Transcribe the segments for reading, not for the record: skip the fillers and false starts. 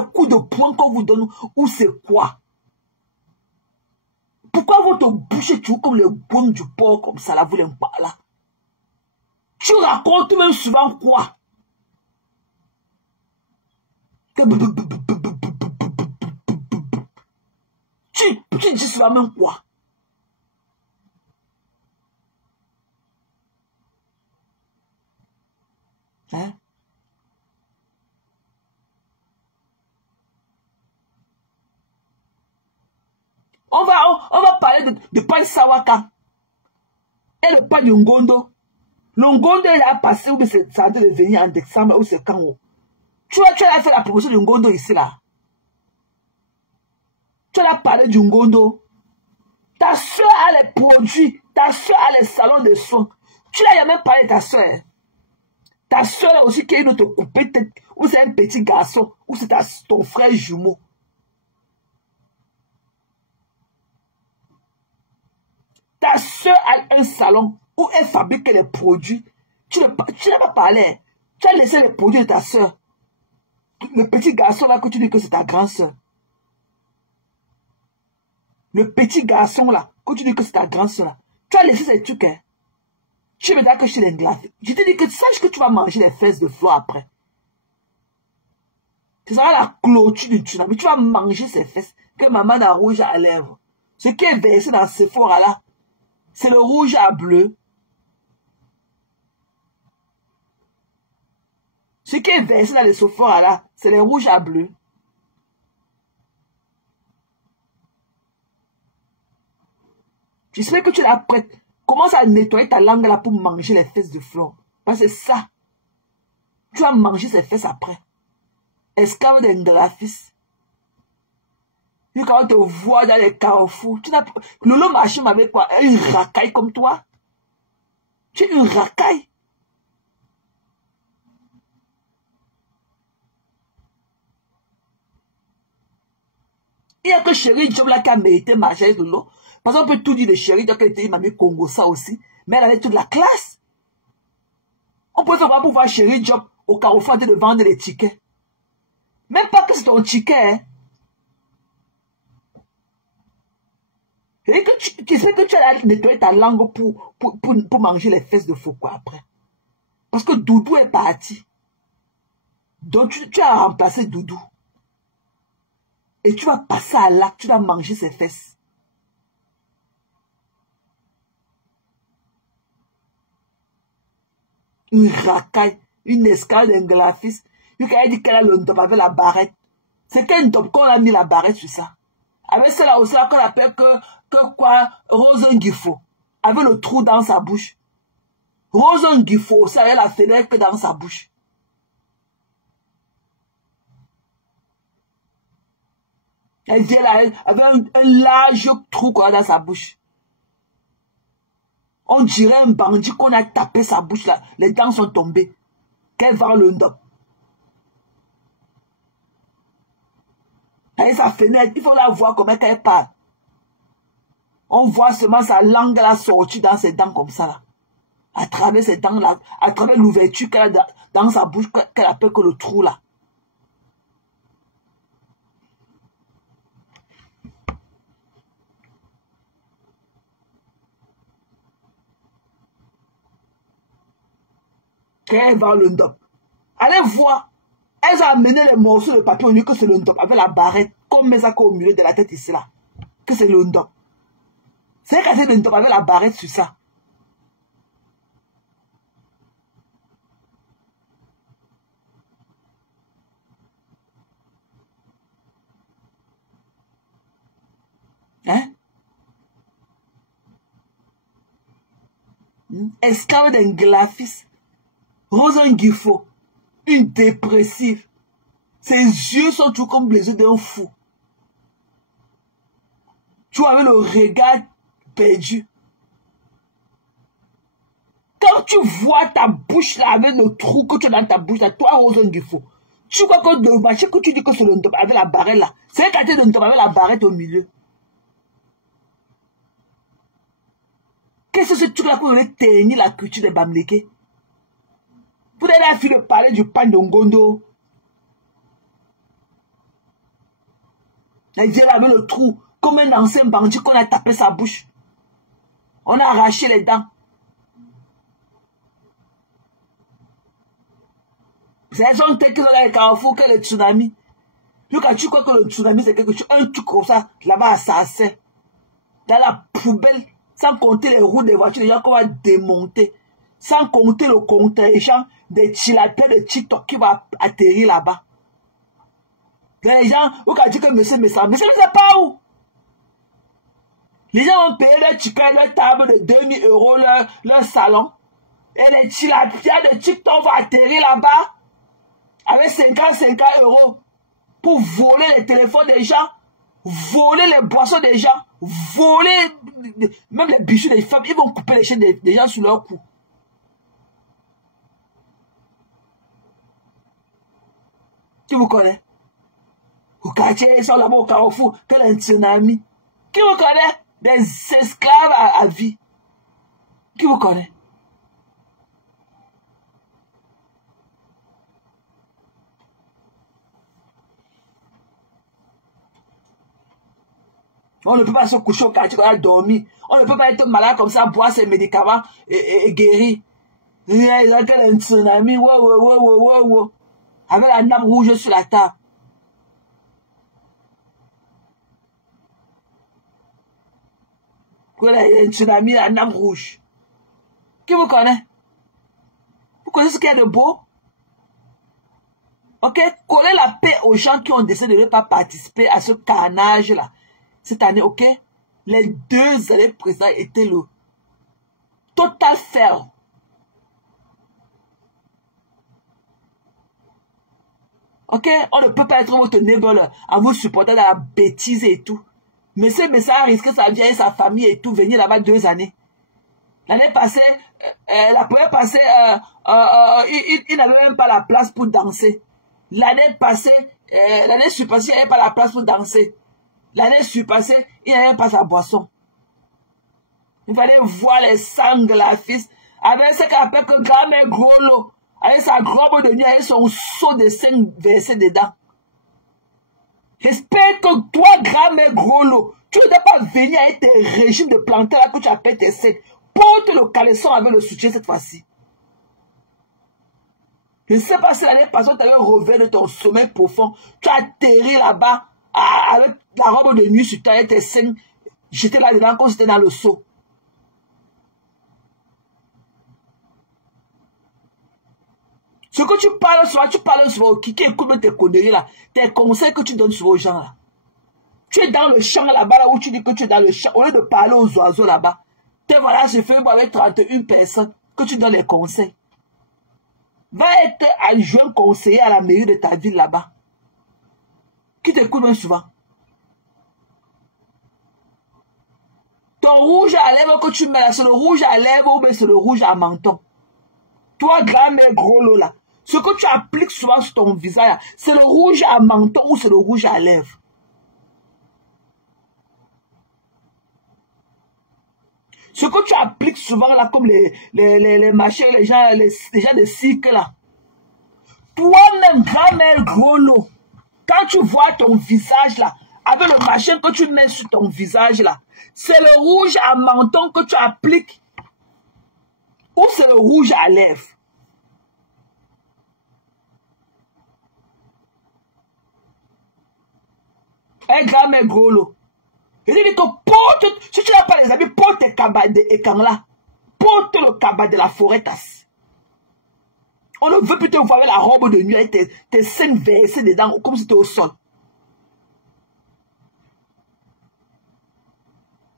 les coups de poing qu'on vous donne, ou c'est quoi? Pourquoi votre bouche est toujours comme le gomme du porc, comme ça, là, vous l'aimez pas, là? Tu racontes même souvent quoi? Tu dis souvent même quoi? Hein? On va parler de Pai Sawaka et le Pai de Ngondo. Le Ngondo, il a passé, ou ça a dû venir en décembre, ou c'est quand? Tu as fait la promotion de Ngondo ici, là. Tu as parlé du Ngondo. Ta soeur a les produits, ta soeur a les salons de soins. Tu n'as jamais parlé de ta soeur. Ta soeur là aussi qui est une autre coupée tête, ou c'est un petit garçon, ou c'est ton frère jumeau. Ta soeur a un salon où elle fabrique les produits. Tu n'as pas parlé. Tu as laissé les produits de ta soeur. Le petit garçon là que tu dis que c'est ta grande soeur. Le petit garçon là que tu dis que c'est ta grande soeur là. Tu as laissé ces trucs. Hein. Tu me dis que je te les glace. Je te dis que sache que tu vas manger les fesses de fleurs après. Ce sera la clôture du tsunami. Mais tu vas manger ces fesses que maman a rouge à lèvres. Ce qui est versé dans ces forats là. C'est le rouge à bleu. Ce qui est versé dans les sophoras là, c'est le rouge à bleu. J'espère que tu l'as prête. Commence à nettoyer ta langue là pour manger les fesses de fleurs. Parce que c'est ça. Tu vas manger ces fesses après. Esclave d'un graphiste. Et quand on te voit dans les carrefours, tu n'as pas... Lolo Machim avec quoi? Une racaille comme toi? Tu es une racaille? Il n'y a que Chéri Job là qui a mérité marcher avec Lolo. Parce qu'on peut tout dire de Chéri Job, qu'elle était une mamie Congo, ça aussi. Mais elle avait toute la classe. On peut savoir pour voir Chéri Job au carrefour de vendre les tickets. Même pas que c'est ton ticket, hein. Et que tu sais que tu as nettoyé ta langue pour manger les fesses de faux quoi après. Parce que Doudou est parti. Donc tu as remplacé Doudou. Et tu vas passer à l'acte, tu vas manger ses fesses. Une racaille, une escale d'un graphiste. Lui qui a dit qu'elle a le top avec la barrette. C'est quel top qu'on a mis la barrette sur ça. Avec celle-là aussi qu'on appelle que quoi, Rose Ngifo. Avec le trou dans sa bouche. Rose Ngifo, ça a la fenêtre dans sa bouche. Elle vient là, avec un large trou qu'on a dans sa bouche. On dirait un bandit qu'on a tapé sa bouche là. Les dents sont tombées. Qu'elle vend le ndop. Avec sa fenêtre, il faut la voir comment elle parle. On voit seulement sa langue là sortir dans ses dents comme ça là. À travers ses dents là, à travers l'ouverture qu'elle a dans sa bouche qu'elle appelle que le trou là. Qu'elle va le ndop. Allez voir. Elles ont amené les morceaux de papier au lieu que c'est le ndop avec la barrette. Comme ça au milieu de la tête ici là. Que c'est le ndop. C'est qu'elle fait le ndop avec la barrette sur ça. Hein? Esclave d'un graphiste. Rose Ngifo. Une dépressive. Ses yeux sont tout comme les yeux d'un fou. Tu avais le regard perdu. Quand tu vois ta bouche là avec le trou que tu as dans ta bouche là, toi Rose Ngifo, tu vois que le marché que tu dis que c'est le ndop avec la barrette là, c'est qu'à le ndop avec la barrette au milieu. Qu'est-ce que ce truc là pour aller tenir la culture des Bamléké? Vous avez la fille de parler du pan de Ngondo. Elle vient avec le trou, comme un ancien bandit qu'on a tapé sa bouche. On a arraché les dents. C'est un truc qui est le carrefour, que le tsunami. Quand tu crois que le tsunami, c'est quelque chose, un truc comme ça, là-bas, ça c'est. Dans la poubelle, sans compter les roues des voitures, les gens qu'on va démonter. Sans compter le contingent des tilapia de TikTok qui va atterrir là-bas. Les gens, vous quand dit que monsieur ne sait pas où. Les gens ont payé leur ticket, leur table de 2000 €, leur salon. Et les tilapia de TikTok vont atterrir là-bas avec 50 € pour voler les téléphones des gens, voler les boissons des gens, voler même les bijoux des femmes. Ils vont couper les chaînes des gens sur leur cou. Qui vous connaît? Au quartier, ils sont là-bas au carrefour, quel un tsunami. Qui vous connaît? Des esclaves à vie. Qui vous connaît? On ne peut pas se coucher au quartier quand on a dormi. On ne peut pas être malade comme ça, boire ses médicaments et guérir. Il y a un tsunami, wow. Avec la nappe rouge sur la table. Il y a un tsunami, la nappe rouge. Qui vous connaît? Vous connaissez ce qu'il y a de beau? Ok? Coller la paix aux gens qui ont décidé de ne pas participer à ce carnage-là. Cette année, ok? Les 2 années précédentes étaient le total fail. Ok? On ne peut pas être votre neighbor à vous supporter dans la bêtise et tout. Mais ça risque sa vie et sa famille et tout venir là-bas 2 années. L'année passée, la première passée, il n'avait même pas la place pour danser. L'année passée, l'année surpassée, il n'avait pas la place pour danser. L'année surpassée, il n'avait même pas sa boisson. Il fallait voir les sangles, la fils, avec ce qu'on appelle que grand-mère gros lot. Avec sa robe de nuit, avec son seau de 5 versés dedans. J'espère que toi, grand-mère gros lot, tu ne dois pas venir avec tes régimes de plantain là que tu appelles tes seins. Porte le caleçon avec le soutien cette fois-ci. Je ne sais pas si l'année passée, tu avais revers de ton sommeil profond. Tu as atterri là-bas avec la robe de nuit sur toi et tes seins. J'étais là-dedans quand c'était dans le seau. Ce que tu parles souvent, qui écoute tes conneries là, tes conseils que tu donnes souvent aux gens là. Tu es dans le champ là-bas, là où tu dis que tu es dans le champ, au lieu de parler aux oiseaux là-bas. Tu es voilà, je fais avec 31 personnes que tu donnes les conseils. Va être adjoint conseiller à la mairie de ta ville là-bas. Qui t'écoute même souvent. Ton rouge à lèvres que tu mets là, c'est le rouge à lèvres ou bien c'est le rouge à menton. Toi, grand-mère gros lot là, ce que tu appliques souvent sur ton visage, c'est le rouge à menton ou c'est le rouge à lèvres. Ce que tu appliques souvent là, comme les machins, les gens de cirque là. Toi-même, grand-mère gros lot, quand tu vois ton visage là, avec le machin que tu mets sur ton visage là, c'est le rouge à menton que tu appliques ou c'est le rouge à lèvres. Un grand-mère gros lot. Il dit que porte, si tu n'as pas les amis, porte tes cabas de écan là. Porte le cabas de la forêt tasse. On ne veut plus te voir avec la robe de nuit avec tes seins versés dedans, comme si tu étais au sol.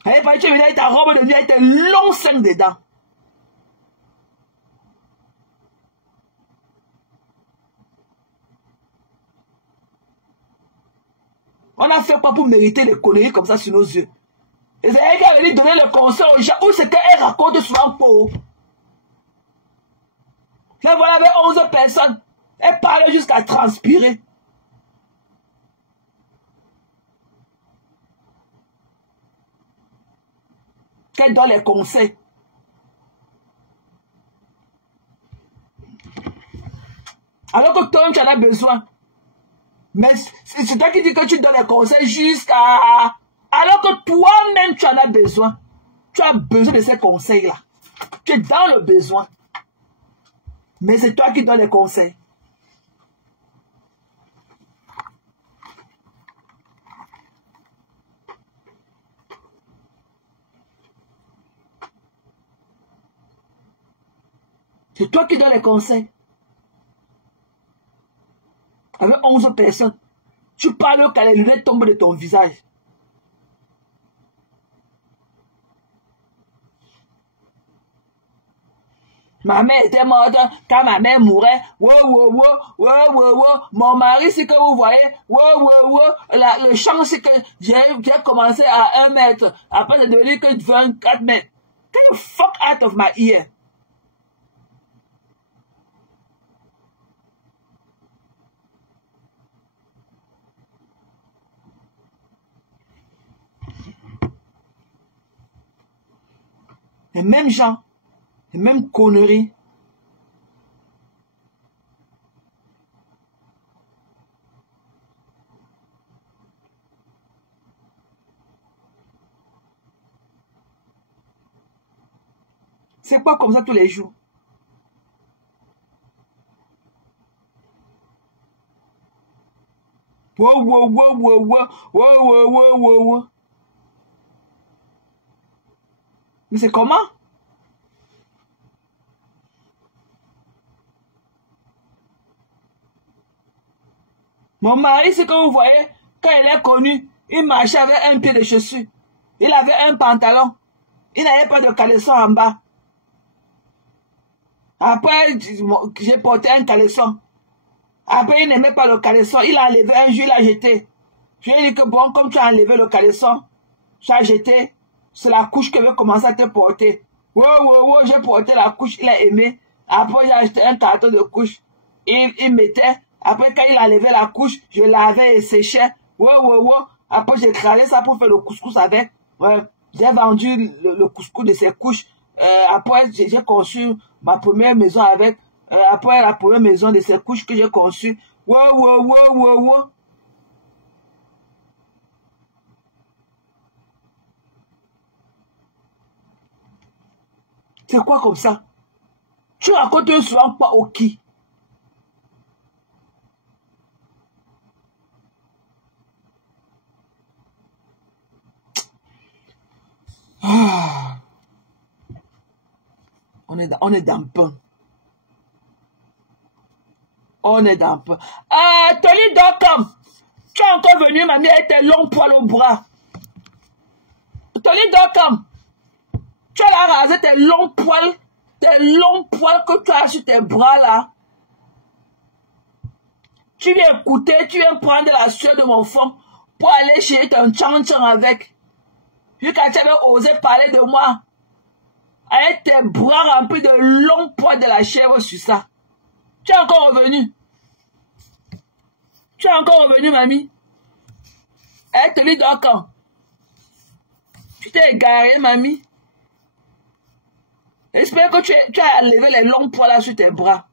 Et tu es venu avec ta robe de nuit avec tes longs seins dedans. On a fait quoi pour mériter les conneries comme ça sur nos yeux? Et c'est elle qui a venu donner le conseil aux gens. Où c'est qu'elle raconte souvent pour. Là voilà avec 11 personnes. Elle parle jusqu'à transpirer. Qu'elle donne les conseils. Alors que toi tu en as besoin. Mais c'est toi qui dis que tu donnes les conseils jusqu'à... Alors que toi-même, tu en as besoin. Tu as besoin de ces conseils-là. Tu es dans le besoin. Mais c'est toi qui donnes les conseils. C'est toi qui donnes les conseils. Avec 11 personnes. Tu parles quand les lunettes tombent de ton visage. Ma mère était morte quand ma mère mourait. Mon mari, c'est que vous voyez. Le champ, c'est que j'ai commencé à 1 mètre. Après, c'est devenu que 24 mètres. Get the fuck out of my ear. Les mêmes gens, les mêmes conneries. C'est pas comme ça tous les jours. Mais c'est comment? Mon mari, c'est que vous voyez, quand il est connu, il marchait avec un pied de chaussure. Il avait un pantalon. Il n'avait pas de caleçon en bas. Après, j'ai porté un caleçon. Après, il n'aimait pas le caleçon. Il a enlevé un jour, il a jeté. Je lui ai dit que bon, comme tu as enlevé le caleçon, tu as jeté, c'est la couche que je vais commencer à te porter. J'ai porté la couche, il a aimé. Après, j'ai acheté un carton de couche. Il mettait. Après, quand il a enlevé la couche, je lavais et séchais. Après, j'ai cralé ça pour faire le couscous avec. J'ai vendu le couscous de ces couches. Après, j'ai conçu ma première maison avec. Après, la première maison de ces couches que j'ai conçue. C'est quoi comme ça? Tu racontes souvent pas au qui? Ah. On est dans le pain. On est dans le pain. Tony Docom, tu es encore venu, mamie, avec tes longs poils au bras. Tony Docom, tu as rasé tes longs poils que tu as sur tes bras là. Tu viens écouter, tu viens prendre la sueur de mon fond pour aller chez ton tchan-tchan avec. Vu quand tu avais osé parler de moi, avec tes bras remplis de longs poils de la chèvre sur ça. Tu es encore revenu. Tu es encore revenu, mamie. Elle te dit donc quand? Tu t'es égaré, mamie. J'espère que tu as enlevé les longs poils là sur tes bras.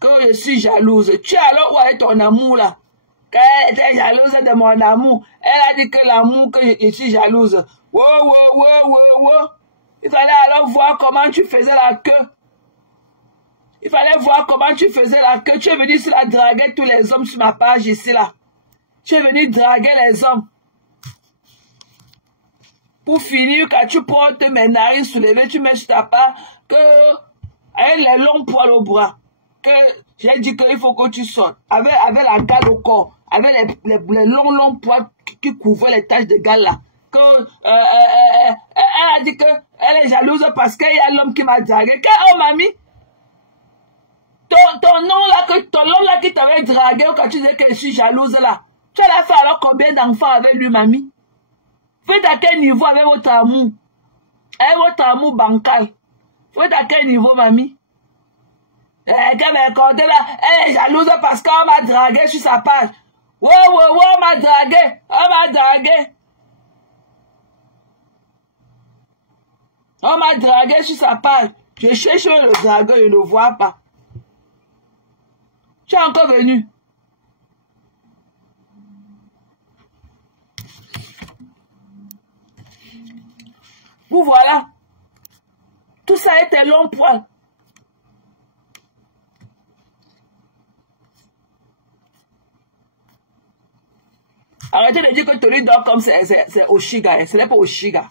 Que je suis jalouse. Tu es alors où avec ton amour là? Quand elle était jalouse de mon amour, elle a dit que l'amour que je suis jalouse. Il fallait alors voir comment tu faisais la queue. Il fallait voir comment tu faisais la queue. Tu es venu sur la draguer tous les hommes sur ma page ici là. Tu es venu draguer les hommes. Pour finir, quand tu portes mes narines soulevées, tu mets sur ta part que avec les longs poils au bras, que j'ai dit qu'il faut que tu sortes. Avec la gale au corps, avec les longs poils qui couvraient les taches de gale là. Que, elle a dit qu'elle est jalouse parce qu'il y a l'homme qui m'a dragué. Oh mamie, ton nom là, l'homme là qui t'avait dragué quand tu disais que je suis jalouse là, tu as fait alors combien d'enfants avec lui, mamie? Faites à quel niveau avec votre amour? Avec votre amour bancal. Faites à quel niveau, mamie? Qu'elle m'a accordé là, elle est jalouse parce qu'on m'a dragué sur sa page. On m'a dragué. On m'a dragué. On m'a dragué sur sa page. Je cherche le dragueur, je ne le vois pas. Tu es encore venu. Vous voilà. Tout ça était long poil. Arrêtez de dire que Tolly.com c'est Oshiga. Ce n'est pas Oshiga.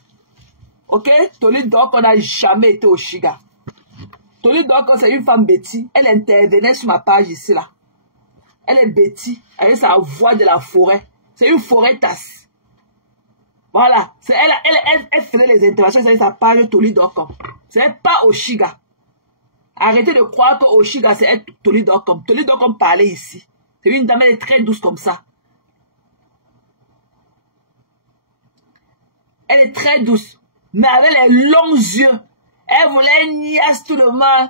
Ok? Tolly.com n'a jamais été Oshiga. Tolly.com c'est une femme bêtise. Elle intervenait sur ma page ici là. Elle est bêtise avec sa voix de la forêt. C'est une forêt tasse. Voilà. Elle faisait les interventions sur sa page Tolly.com. Ce n'est pas Oshiga. Arrêtez de croire que Oshiga c'est Tolly.com. Tolly.com parlait ici. C'est une dame, elle est très douce comme ça. Elle est très douce. Mais avec les longs yeux. Elle voulait niasse tout le monde.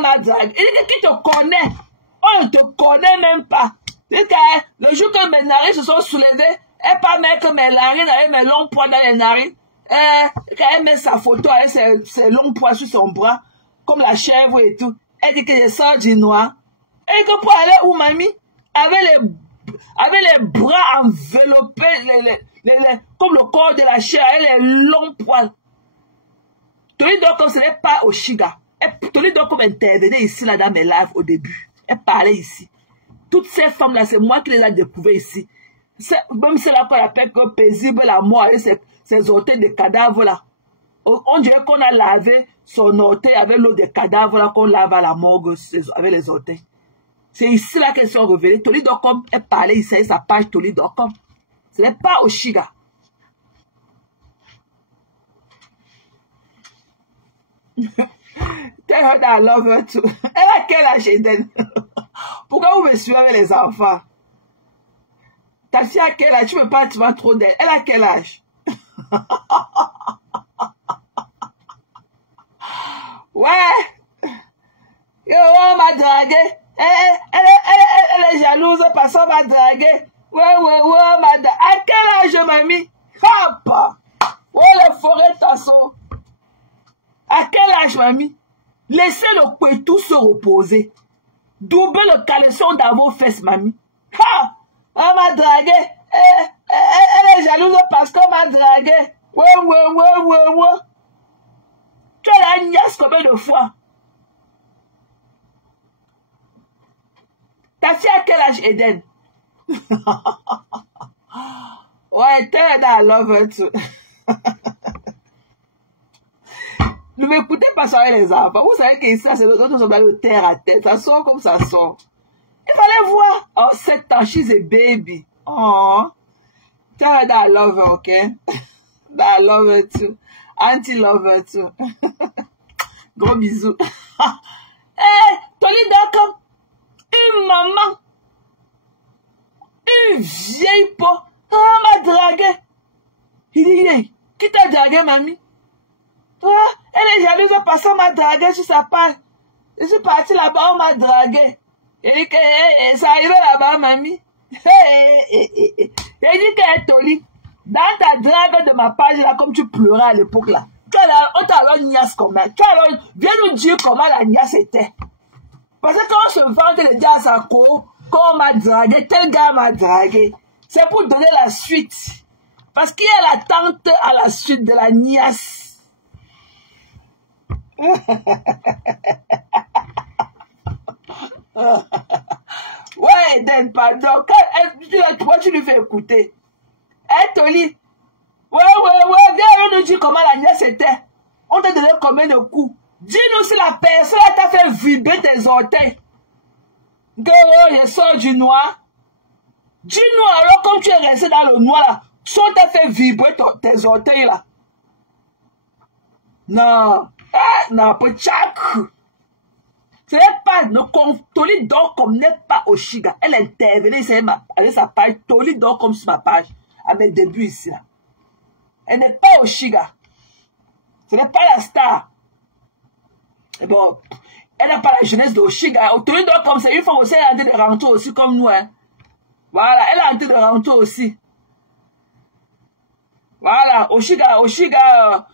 Ma drague. Qui te connaît? On ne te connaît même pas. Le jour que mes narines se sont soulevées, elle pas mettre que mes narines avec mes longs poils dans les narines. Quand elle met sa photo avec ses longs poils sur son bras, comme la chèvre et tout, elle dit que je sors du noir. Et que pour aller où, mamie? Avec les bras enveloppés, comme le corps de la chair, avec les longs poils. Tolly.com, ce n'est pas Oshiga. Tolly.com intervenait ici, là, dans mes lives au début. Elle parlait ici. Toutes ces femmes-là, c'est moi qui les ai découvertes ici. Même celle-là qu'on appelle que paisible la mort avec ses orteils de cadavres, là. On dirait qu'on a lavé son orteil avec l'eau de cadavres, là, qu'on lave à la morgue avec les orteils. C'est ici, là, qu'elles sont révélées. Tolly.com, elle parlait ici avec sa page Tolly.com. Ce n'est pas Oshiga. Tell her that I love her too. Elle a quel âge, Eden? Pourquoi vous me suivez avec les enfants? Ta fille a quel âge? Tu me parles, tu vas trop d'elle. Elle a quel âge? Ouais. Yo, on m'a dragué. Elle est jalouse parce qu'on m'a dragué. Ouais, m'a dragué. À quel âge, mamie? Hop! Ouais, le forêt tasson. À quel âge, mamie? Laissez le couetou se reposer. Doublez le caleçon dans vos fesses, mamie. Ha! On m'a dragué. Elle est jalouse parce qu'on m'a dragué. Ouais. Tu as la niasse combien de fois? Ta fille à quel âge, Eden? Ouais, tell her that I love her too. Ne m'écoutez pas sur les enfants. Vous savez que ça, c'est notre de terre à terre. Ça sort comme ça sort. Il fallait voir. Oh, 7 ans, she's a baby. Oh. Tell her that I love her, okay? That I love her too. Auntie love her too. Gros bisous. Tolly.com. Une maman. Une vieille peau. m'a dragué. Il dit, qui t'a dragué, mamie? Elle est jalouse parce qu'on m'a dragué sur sa page. Je suis partie là-bas, on m'a dragué. Il dit que ça arrivait là-bas, mamie. Il dit qu'elle est Tolly. Dans ta drague de ma page, là, comme tu pleurais à l'époque, là. On t'a alors niasse comment. Viens nous dire comment la niasse était. Parce que quand on se vante les gars à sa cour, quand on m'a dragué, tel gars m'a dragué, c'est pour donner la suite. Parce qu'il y a l'attente à la suite de la niasse. Ouais, Eden, pardon. Pourquoi tu lui fais écouter? Tolly. Ouais, viens nous dire comment la nièce était. On t'a donné combien de coups? Dis-nous si la personne t'a fait vibrer tes orteils. Gueule, je sors du noir. Dis-nous alors, comme tu es resté dans le noir là, si on t'a fait vibrer tes orteils là. Non. Non, pour chaque. Ce n'est pas, Tolly.com n'est pas Oshiga. Elle intervenait avec sa page, Tolly.com sur ma page, à mes débuts ici. Là. Elle n'est pas Oshiga. Ce n'est pas la star. Et bon, elle n'a pas la jeunesse d'Oshiga. Tolly.com, c'est une femme aussi, elle est en train de rentrer aussi comme nous. Hein. Voilà, elle est en train de rentrer aussi. Voilà, Oshiga, Oshiga,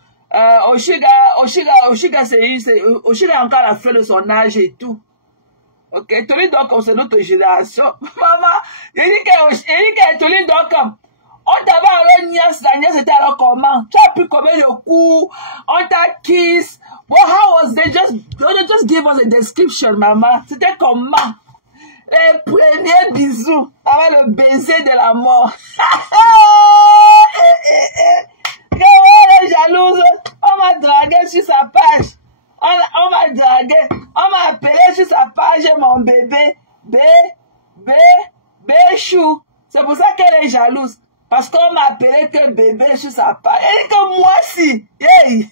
c'est Oshiga encore à la fin de son âge et tout. Ok, Tony Docom, c'est notre génération. Maman, il dit que Tony Docom, on t'avait alors nièce, la nièce était alors comment? Tu as pu combien de coups? On t'a kiss? Well, how was they? Just give us a description, maman. C'était comment? Les premiers bisous avant le baiser de la mort. Elle est jalouse. On m'a dragué sur sa page. On m'a dragué. On m'a appelé sur sa page mon bébé. Béchou. C'est pour ça qu'elle est jalouse. Parce qu'on m'a appelé que bébé sur sa page. Elle dit que moi si. Hey.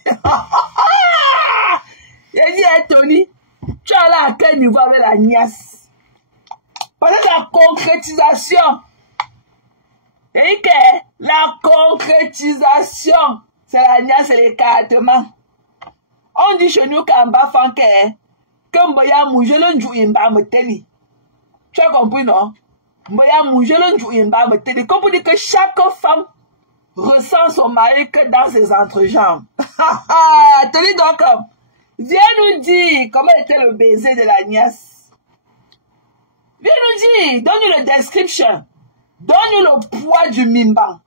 Elle dit, hey, Tony, tu es là à quel niveau avec la nièce? Parce que la concrétisation. Elle dit que la concrétisation, c'est la nièce et l'écartement. On dit chez nous qu'en bas, que Mboya Mouje le joue imba me teli. Tu as compris, non? Mboya Mouje le joue imba me teli. Comme vous dites que chaque femme ressent son mari que dans ses entrejambes. Tony Docom, viens nous dire comment était le baiser de la nièce. Viens nous dire, donne-nous la description. Donne-nous le poids du mimban.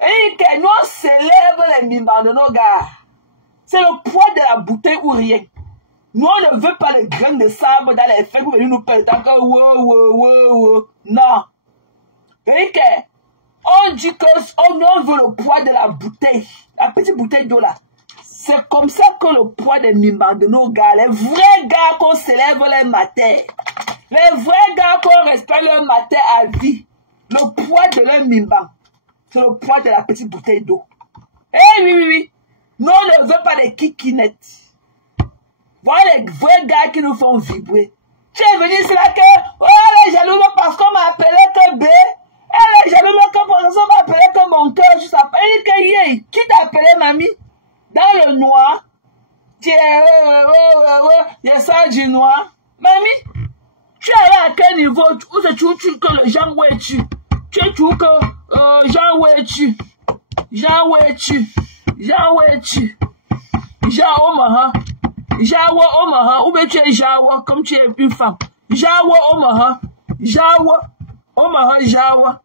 Et que nous on célèbre les mimbans de nos gars. C'est le poids de la bouteille ou rien. Nous, on ne veut pas les grains de sable dans les feuilles pour venir nous perdre. Wow. Non. Et que, on dit que on veut le poids de la bouteille. La petite bouteille d'eau là. C'est comme ça que le poids des mimbans de nos gars, les vrais gars qu'on célèbre les matins. Les vrais gars qu'on respecte leur matin à vie. Le poids de leur mimban. C'est le poids de la petite bouteille d'eau. Eh oui. Nous, on ne veut pas des kikinettes. Voilà les vrais gars qui nous font vibrer. Tu es venu ici là que, oh, elle est jalouse parce qu'on m'a appelé que B. Elle est jalouse parce qu'on m'a appelé que mon cœur, je s'appelle. Qui t'a appelé, mamie? Dans le noir. Tu es, il y a ça du noir. Mamie, tu es là à quel niveau? Où c'est tu que le Jean ouais tu? Tu es tout que, Jean ouais tu? Jean ouais tu? Jean ouais tu? Jean Omaha? Jawa Omaha, ou bien tu es Jawa comme tu es une femme. Jawa Omaha, Jawa Omaha, Jawa.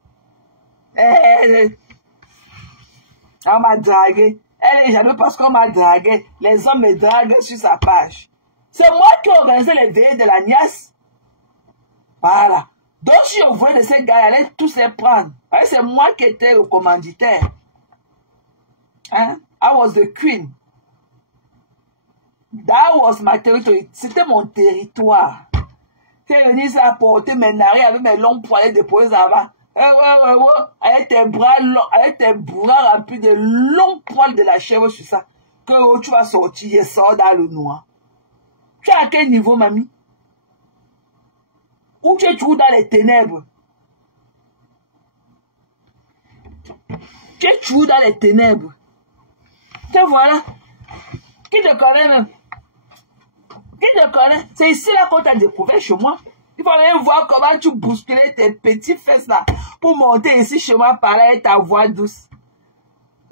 On m'a dragué. Elle est jalouse parce qu'on m'a dragué. Les hommes me draguent sur sa page. C'est moi qui ai organisé les veillées de la nièce. Voilà. Donc si on voulait de ces gars, ils allaient tous les prendre. C'est moi qui étais le commanditaire. Hein? I was the queen. That was my territory. C'était mon territoire. J'ai venu ça porter mes narines avec mes longs poignets déposés avant. Avec tes bras remplis de longs poils de la chèvre sur ça. Que tu vas sortir et sors dans le noir. Tu es à quel niveau, mamie? Ou tu es toujours dans les ténèbres? Tu es toujours dans les ténèbres. Te voilà. Qui te connaît même? Qui te connaît? C'est ici là qu'on t'a découvert chez moi. Il faut aller voir comment tu bousculais tes petits fesses là pour monter ici chez moi, parler avec ta voix douce.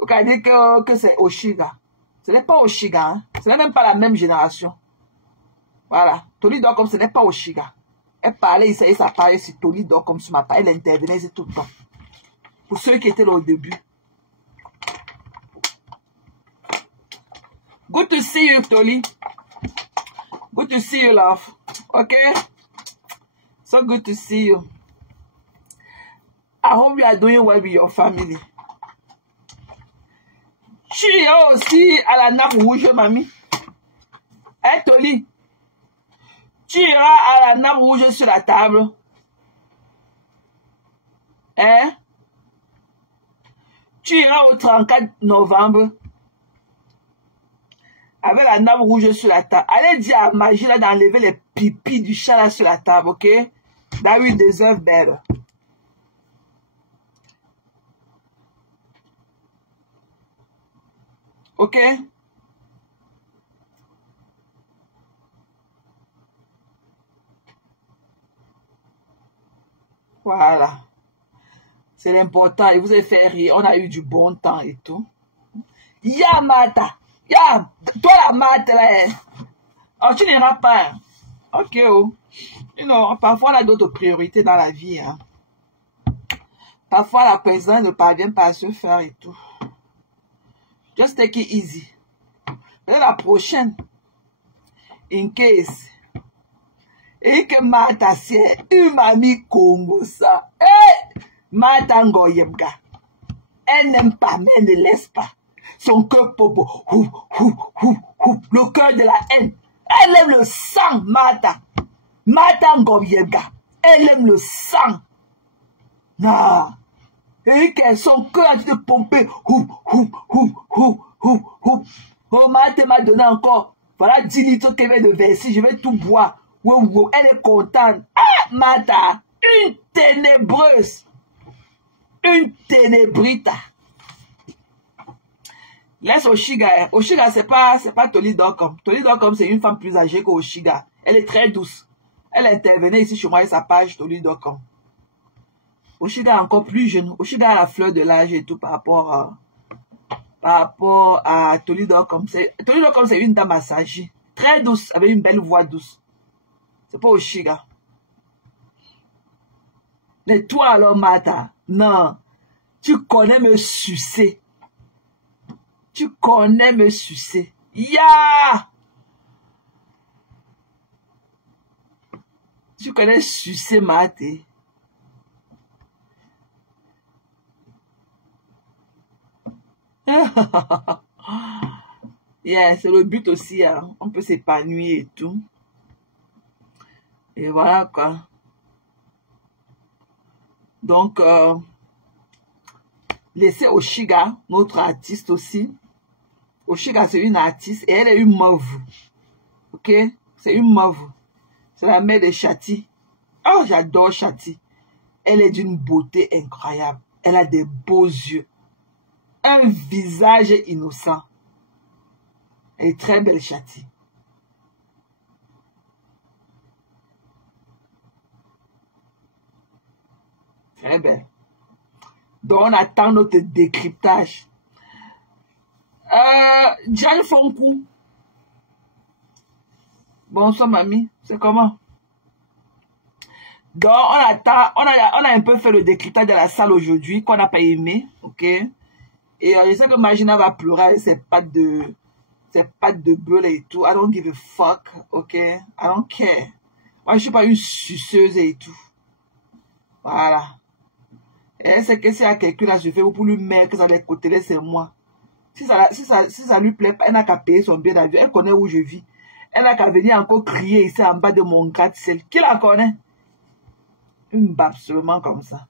Tu as dit que c'est Oshiga. Ce n'est pas Oshiga. Hein? Ce n'est même pas la même génération. Voilà. Tony Docom, ce n'est pas Oshiga. Elle parlait, ça parlait sur Tony Docom, sur ma part. Elle intervenait ici tout le temps. Pour ceux qui étaient là au début. Good to see you, Tony. Good to see you, love. Okay? So good to see you. I hope you are doing well with your family. Tu es aussi à la nappe rouge, mamie. Hein, Tony? Tu iras à la nappe rouge sur la table. Hein? Tu iras au 34 novembre. Avec la nappe rouge sur la table. Allez dire à Magie là d'enlever les pipis du chat là sur la table, ok? That will deserve better. Ok? Voilà. C'est l'important. Il vous a fait rire. On a eu du bon temps et tout. Yamata. Ya, toi la mate là. Oh, tu n'iras pas. Ok, oh. You know, parfois, on a d'autres priorités dans la vie. Hein. Parfois, la personne ne parvient pas à se faire et tout. Just take it easy. Et la prochaine, in case, et que Mata c'est une mamie Congo ça. Eh, Mata Ngoyemga. Elle n'aime pas, mais elle ne laisse pas. Son cœur popo, le cœur de la haine. Elle aime le sang, Mata. Mata Ngoyemga. Elle aime le sang. Ah. Et que son cœur a dû pomper. Oh, Mata m'a donné encore. Voilà 10 litres qu'elle vient de verser. Je vais tout boire. Wow, elle est contente. Ah, Mata. Une ténébreuse. Une ténébrita. Laisse Oshiga. Oshiga, c'est pas Tolidokom. Tolidokom, c'est une femme plus âgée que Oshiga. Elle est très douce. Elle intervenait ici chez moi avec sa page Tolidokom. Oshiga est encore plus jeune. Oshiga a la fleur de l'âge et tout par rapport à Tolidokom. Tolidokom, c'est une dame assagée. Très douce, avec une belle voix douce. C'est pas Oshiga. Mais toi alors, Mata, non. Tu connais me sucer. Tu connais me sucer. Ya! Tu connais sucer, Mata. Yeah, c'est le but aussi. Hein. On peut s'épanouir et tout. Et voilà quoi. Donc, laissez Oshiga, notre artiste aussi. Oshiga, c'est une artiste et elle est une mauve. Ok? C'est une mauve. C'est la mère de Chati. Oh, j'adore Chati. Elle est d'une beauté incroyable. Elle a des beaux yeux. Un visage innocent. Elle est très belle, Chati. Très belle. Donc, on attend notre décryptage. Diane Fonkou. Bonsoir, mamie. C'est comment? Donc, on attend. On a un peu fait le décryptage de la salle aujourd'hui, qu'on n'a pas aimé. Ok? Et je sais que Magina va pleurer avec ses pattes de bœuf et tout. I don't give a fuck. Ok? I don't care. Moi, je suis pas une suceuse et tout. Voilà. Et c'est que s'il y a quelqu'un là, je fais pour lui mettre que ça les côtés, c'est moi. Si ça lui plaît pas, elle n'a qu'à payer son billet d'avion. Elle connaît où je vis. Elle n'a qu'à venir encore crier ici en bas de mon gratte-ciel. Qui la connaît? Une barbe seulement comme ça.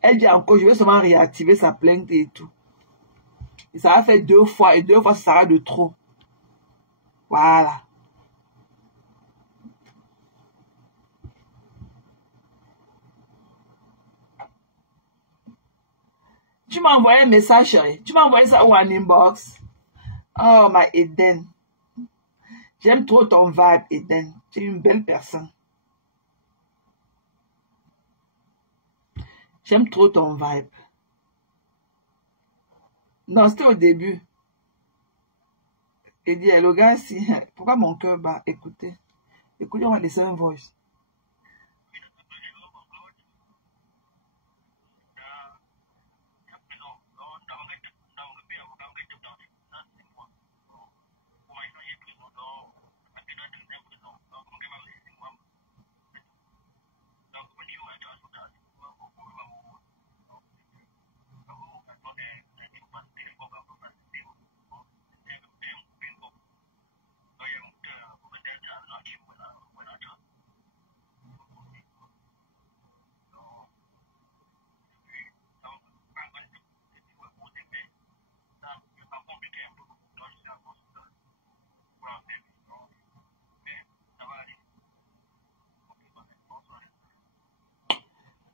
Elle dit encore, je vais seulement réactiver sa plainte et tout. Et ça va faire 2 fois. Et 2 fois, ça sera de trop. Voilà. Tu m'as envoyé un message, chérie. Tu m'as envoyé ça ou en inbox. Oh, ma Eden. J'aime trop ton vibe, Eden. Tu es une belle personne. J'aime trop ton vibe. Non, c'était au début. Et dit, le gars, si... Pourquoi mon cœur bat? Écoutez. Écoutez, on va laisser un voice.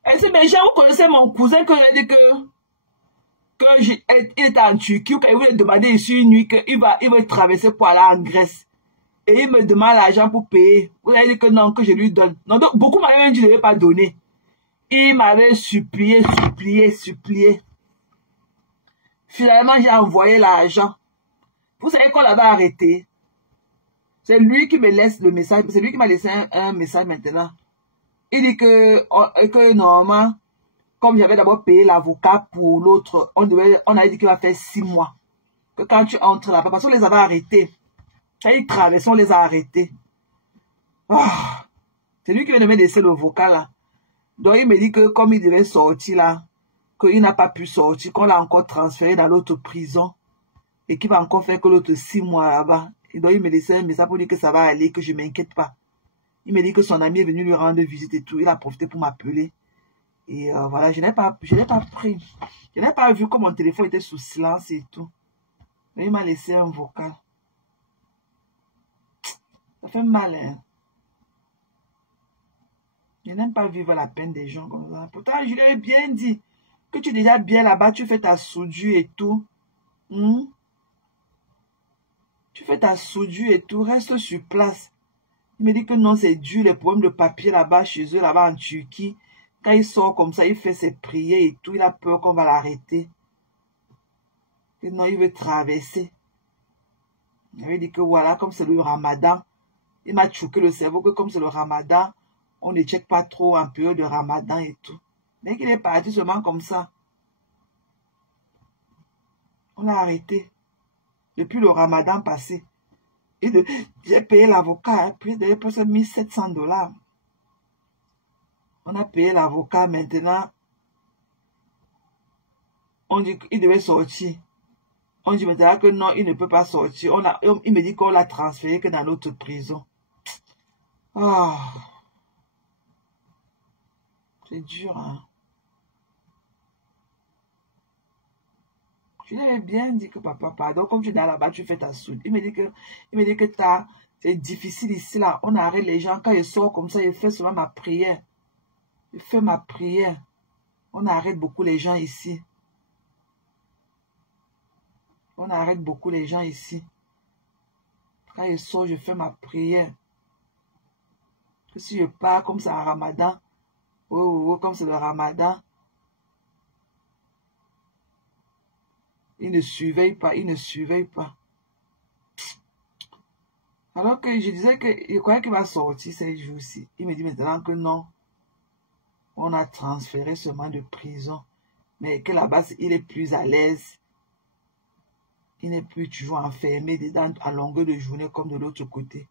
Et si mes gens connaissaient mon cousin que j'ai dit il est en Turquie, qu'il voulait demander ici une nuit qu'il va traverser pour aller en Grèce. Et il me demande l'argent pour payer. Vous avez dit que non, que je lui donne. Non, donc, beaucoup m'avaient même dit de ne pas donner. Il m'avait supplié. Finalement, j'ai envoyé l'argent. Vous savez qu'on l'avait arrêté. C'est lui qui me laisse le message. C'est lui qui m'a laissé un message maintenant. Il dit que normalement, comme j'avais d'abord payé l'avocat pour l'autre, on a dit qu'il va faire 6 mois. Que quand tu entres là-bas, parce qu'on les avait arrêtés. Quand ils traversaient, on les a arrêtés. Oh, c'est lui qui vient de me laisser le vocal là. Donc il me dit que comme il devait sortir là, qu'il n'a pas pu sortir, qu'on l'a encore transféré dans l'autre prison et qu'il va encore faire que l'autre 6 mois là-bas. Et donc il me laissait un message pour dire que ça va aller, que je ne m'inquiète pas. Il me dit que son ami est venu lui rendre visite et tout. Il a profité pour m'appeler. Et voilà, je n'ai pas pris. Je n'ai pas vu que mon téléphone était sous silence et tout. Mais il m'a laissé un vocal. Ça fait mal, hein. Je n'aime pas vivre la peine des gens comme ça. Pourtant, je lui ai bien dit que tu es déjà bien là-bas, tu fais ta soudure et tout. Tu fais ta soudure et tout, reste sur place. Il me dit que non, c'est dur, les problèmes de papier là-bas, chez eux, là-bas en Turquie. Quand il sort comme ça, il fait ses prières et tout, il a peur qu'on va l'arrêter. Et non, il veut traverser. Il m'a dit que voilà, comme c'est le ramadan, il m'a choqué le cerveau que comme c'est le ramadan, on ne check pas trop en période de ramadan et tout. Mais qu'il est parti seulement comme ça. On l'a arrêté. Depuis le ramadan passé. J'ai payé l'avocat, hein, puis de presque 1700 $. On a payé l'avocat maintenant. On dit qu'il devait sortir. On dit maintenant que non, il ne peut pas sortir. Il me dit qu'on l'a transféré que dans notre prison. Ah. C'est dur, hein. Je lui avais bien dit que papa, pardon, comme tu es là-bas, tu fais ta soude. Il me dit que c'est difficile ici, là. On arrête les gens. Quand ils sortent comme ça, il fait seulement ma prière. Il fait ma prière. On arrête beaucoup les gens ici. On arrête beaucoup les gens ici. Quand ils sortent, je fais ma prière. Que si je pars comme ça en ramadan, comme c'est le ramadan, il ne surveille pas, il ne surveille pas. Alors que je disais que je croyais qu'il va sortir ces jours-ci. Il me dit maintenant que non. On a transféré seulement de prison. Mais que là-bas, il est plus à l'aise. Il n'est plus toujours enfermé dedans à longueur de journée comme de l'autre côté.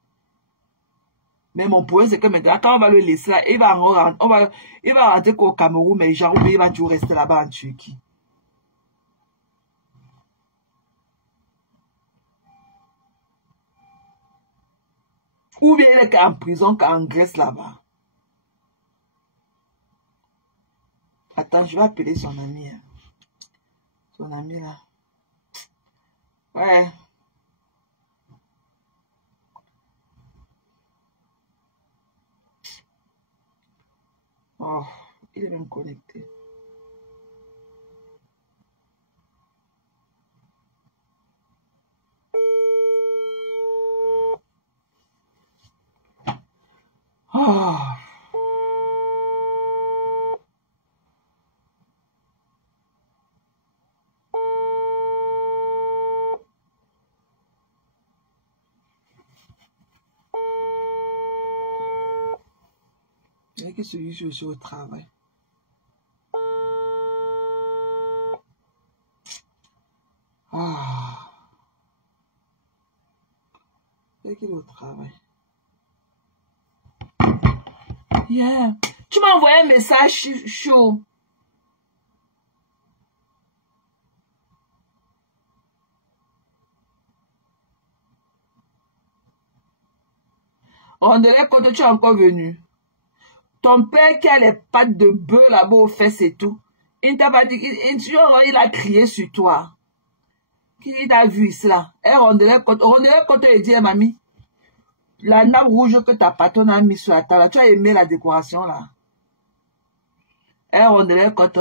Mais mon point, c'est que maintenant, quand on va le laisser là, il va rentrer au Cameroun, mais genre, il va toujours rester là-bas en Turquie. Ou bien il est en prison qu'en Grèce là-bas. Attends, je vais appeler son ami. Hein. Son ami là. Ouais. Oh, il est même connecté. Oh. Et que celui je suis au travail. Ah. Et qu'il est au travail. Yeah. Tu m'as envoyé un message chaud. On dirait quand tu es encore venu. Ton père qui a les pattes de bœuf là-bas aux fesses et tout. Il t'a pas dit, il a crié sur toi. Qui t'a vu cela? Et on dirait quand tu dit, mamie, la nappe rouge que ta patronne a mis sur la table, tu as aimé la décoration là. Et on dirait quand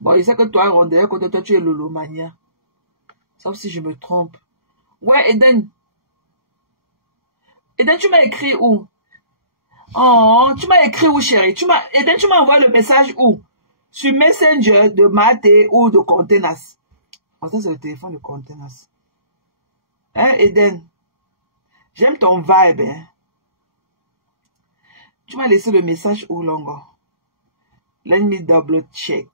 bon, il sait que toi, on dirait quand toi, tu es Lolomania. Sauf si je me trompe. Ouais, Eden. Eden, tu m'as écrit où? Oh, tu m'as écrit où, chérie? Eden, tu m'as envoyé le message où? Sur Messenger de Maté ou de Contenas. Oh, ça, c'est le téléphone de Contenas. Hein, Eden? J'aime ton vibe, hein. Tu m'as laissé le message où, Longo? Let me double check.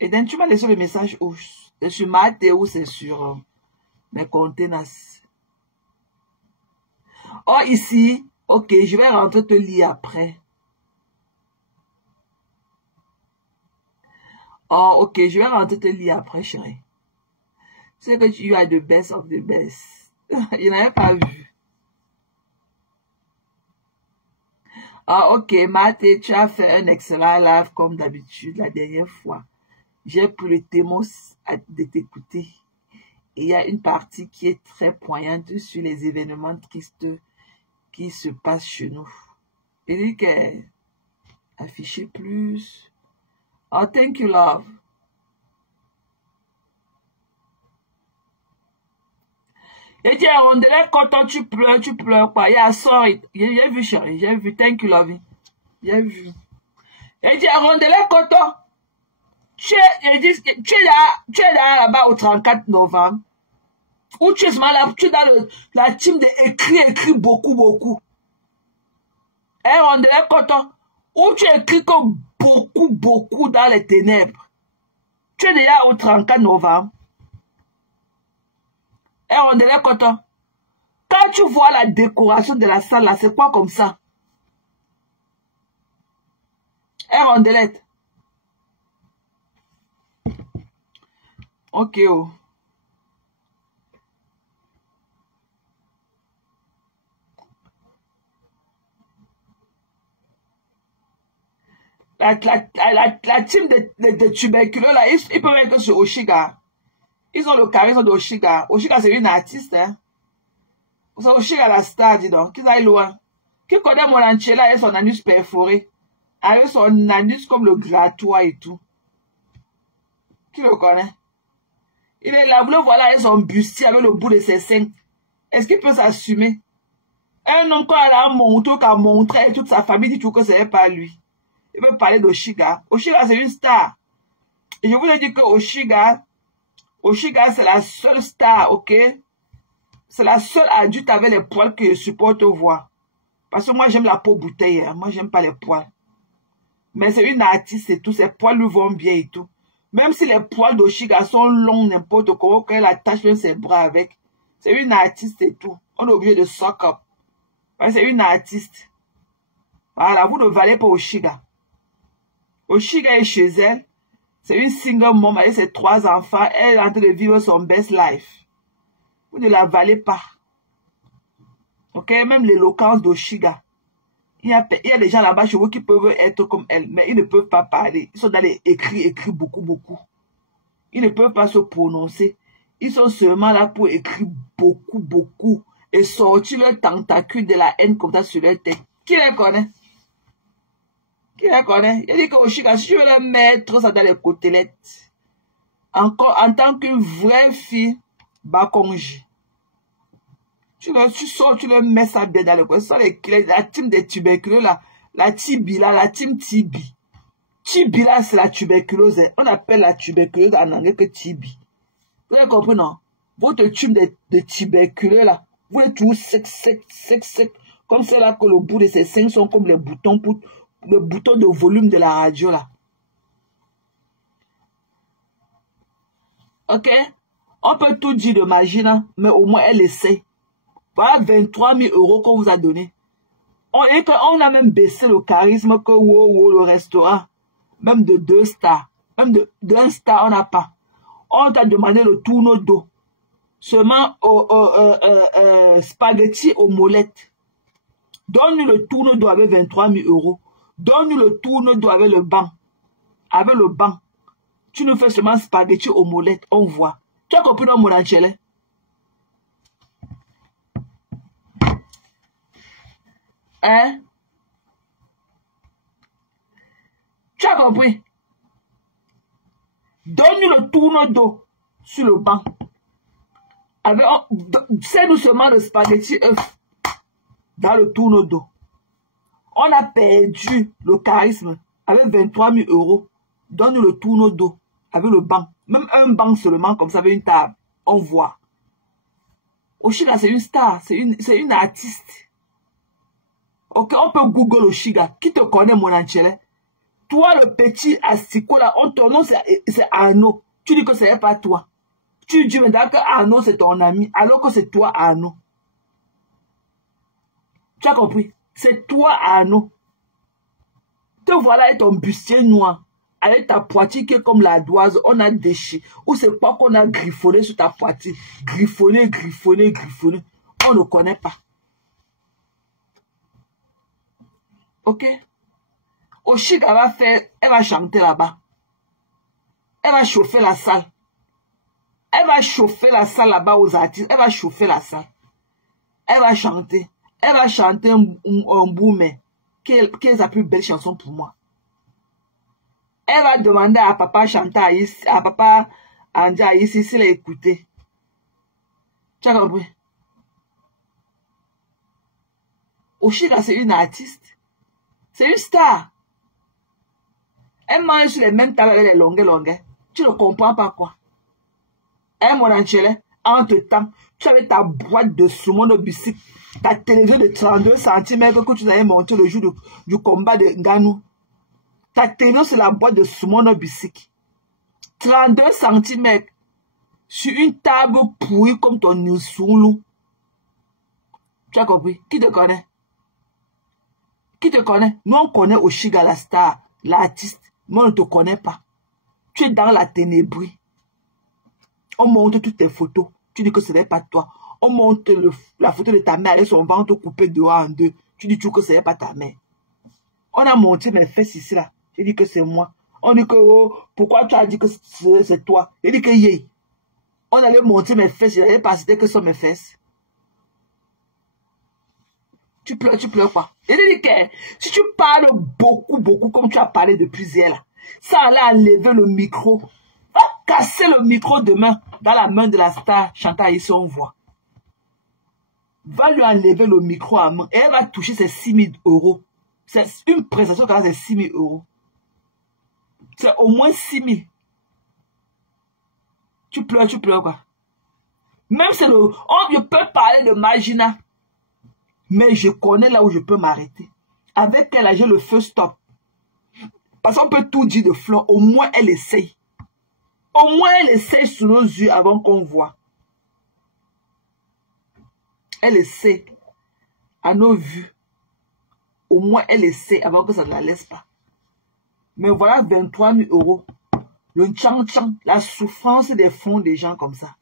Eden, tu m'as laissé le message où? C'est sur Maté ou c'est sur mes conteneurs? Oh, ici. Ok, je vais rentrer te lire après. Oh, ok, je vais rentrer te lire après, chérie. C'est que tu as the best of the best. Je n'avais pas vu. Ah, ok, Mathé, tu as fait un excellent live comme d'habitude la dernière fois. J'ai pris le témoin de t'écouter. Il y a une partie qui est très poignante sur les événements tristes qui se passent chez nous. Il dit que afficher plus. Oh, thank you, love. Et tu es rondelet quand tu pleures quoi. Yeah, sorry. J'ai vu, chérie, j'ai vu. Thank you, love. J'ai vu. Et tu es rondelet quand tu es là-bas au 34 novembre. Ou tu es dans la team de écrit beaucoup. Et rondelet quand où tu écris comme beaucoup dans les ténèbres. Tu es déjà au 34 novembre. Et on devait content. Quand tu vois la décoration de la salle là, c'est quoi comme ça? Et rondelette. Ok, oh. La team de tuberculeux là, ils peuvent être sur Oshiga. Ils ont le charisme d'Oshiga. Oshiga, c'est une artiste, hein. C'est Oshiga la star, dis donc. Qu'ils aillent loin. Qui connaît mon Anchela avec son anus perforé? Avec son anus comme le grattoir et tout. Qui le connaît? Il est là, vous le voilà avec son bustier, avec le bout de ses seins. Est-ce qu'il peut s'assumer? Un homme, quand il a montré, qu'a montré, toute sa famille dit tout que ce n'est pas lui. Il veut parler d'Oshiga. Oshiga, c'est une star. Et je vous ai dit que Oshiga, c'est la seule star, ok? C'est la seule adulte avec les poils que je supporte voir. Parce que moi, j'aime la peau bouteille. Hein. Moi, j'aime pas les poils. Mais c'est une artiste et tout. Ses poils lui vont bien et tout. Même si les poils d'Oshiga sont longs, n'importe comment, qu'elle attache même ses bras avec. C'est une artiste et tout. On est obligé de sock up. C'est une artiste. Voilà, vous ne valez pas Oshiga. Oshiga est chez elle. C'est une single mom avec ses 3 enfants. Elle est en train de vivre son best life. Vous ne la valez pas. Ok? Même l'éloquence d'Oshiga. Il y a des gens là-bas chez vous qui peuvent être comme elle, mais ils ne peuvent pas parler. Ils sont dans les écrits beaucoup. Ils ne peuvent pas se prononcer. Ils sont seulement là pour écrire beaucoup. Et sortir leur tentacule de la haine comme ça sur leur tête. Qui les connaît? Qui les connaît? Il dit qu'Oshiga, si je veux leur mettre ça dans les côtelettes, encore en tant qu'une vraie fille, Bakonji. Tu sors, tu le mets ça bien dans le coin. Ce sont la team des tuberculeux là. La Tibi là, la team Tibi. Tibi là, c'est la tuberculose. On appelle la tuberculose en anglais que Tibi. Vous avez compris, non? Votre team de tuberculeux là, vous êtes tout sec. Comme c'est là que le bout de ces seins sont comme les boutons pour le bouton de volume de la radio là. Ok? On peut tout dire de magie là, mais au moins elle essaie. Voilà 23 000 € qu'on vous a donné. On a même baissé le charisme que le restaurant. Même de 2 stars. Même de 1 star, on n'a pas. On t'a demandé le tourneau d'eau. Seulement spaghetti aux molettes. Donne-nous le tourneau d'eau avec 23 000 €. Donne-nous le tourneau d'eau avec le banc. Avec le banc. Tu nous fais seulement spaghetti aux molettes. On voit. Tu as compris non, mon Anchele? Hein? Tu as compris? Donne-nous le tourneau d'eau sur le banc. C'est nous seulement le spaghetti œuf dans le tourneau d'eau. On a perdu le charisme avec 23 000 euros, donne le tourneau d'eau avec le banc. Même un banc seulement, comme ça, avec une table. On voit. Oshiga, c'est une star. C'est une artiste. Ok, on peut Google Oshiga. Qui te connaît, mon Anchele? Toi, le petit Astiko, là, ton nom, c'est Arnaud. Tu dis que ce n'est pas toi. Tu dis maintenant que Arnaud, c'est ton ami, alors que c'est toi, Arnaud. Tu as compris? C'est toi, Arnaud. Te voilà avec ton bustier noir, avec ta poitrine qui est comme la doise, on a déchiré. Ou c'est quoi qu'on a griffonné sur ta poitrine? Griffonné, griffonné, griffonné. On ne connaît pas. Ok? Oshiga va faire, elle va chanter là-bas. Elle va chauffer la salle. Elle va chauffer la salle là-bas aux artistes. Elle va chauffer la salle. Elle va chanter. Elle va chanter un bout, mais quelle est la plus belle chanson pour moi? Elle va demander à papa chanter à papa Anja ici s'il a écouté. Tu as compris? Oshiga, c'est une artiste. C'est une star. Elle mange sur les mêmes tables avec les longues. Tu ne comprends pas quoi? Mon Anchele, entre-temps, tu avais ta boîte de saumon de bicycle, ta télévision de 32 cm que tu avais monté le jour du combat de Nganou. Ta télévision, c'est la boîte de saumon de bicycle. 32 cm sur une table pourrie comme ton Nusulu. Tu as compris? Qui te connaît? Qui te connaît? Nous, on connaît Oshiga, la star, l'artiste, mais on ne te connaît pas. Tu es dans la ténébrie. On montre toutes tes photos. Tu dis que ce n'est pas toi. On montre la photo de ta mère avec son ventre coupé dehors en deux. Tu dis que ce n'est pas ta mère. On a montré mes fesses ici là. Je dis que c'est moi. On dit que oh, pourquoi tu as dit que c'est toi? Je dis que yé. On allait montrer mes fesses. Il n'allait pas citer que ce sont mes fesses. Tu pleures quoi? Je dis que si tu parles beaucoup comme tu as parlé depuis hier là, ça allait enlever le micro. Va casser le micro demain dans la main de la star chantant ici on voit. Va lui enlever le micro à main et elle va toucher ses 6 000 euros. C'est une prestation quand c'est 6 000 euros. C'est au moins 6 000. Tu pleures quoi? Même c'est le... Oh, je peux parler de Magina. Mais je connais là où je peux m'arrêter. Avec elle, j'ai le feu stop. Parce qu'on peut tout dire de Flore. Au moins, elle essaye. Au moins, elle essaye sous nos yeux avant qu'on voit. Elle essaie à nos vues. Au moins, elle essaie avant que ça ne la laisse pas. Mais voilà 23 000 euros. Le tchang-tchang, la souffrance des fonds des gens comme ça.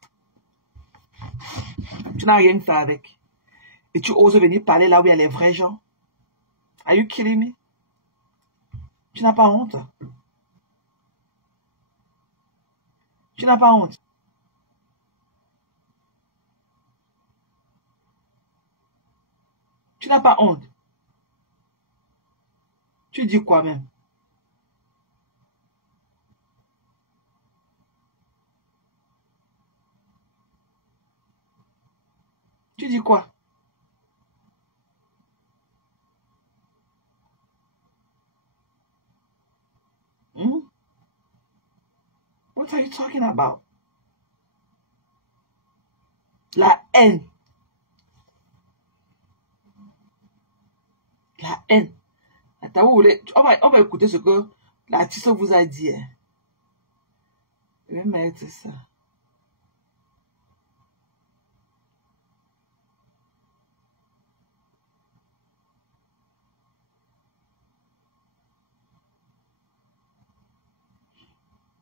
Tu n'as rien fait avec. Et tu oses venir parler là où il y a les vrais gens. Are you kidding me? Tu n'as pas honte. Tu n'as pas honte. Tu n'as pas honte. Tu dis quoi même? Tu dis quoi? Hmm? What are you talking about? La haine. La haine. Attends, vous voulez... on va écouter ce que l'artiste vous a dit. Hein. Je vais mettre ça.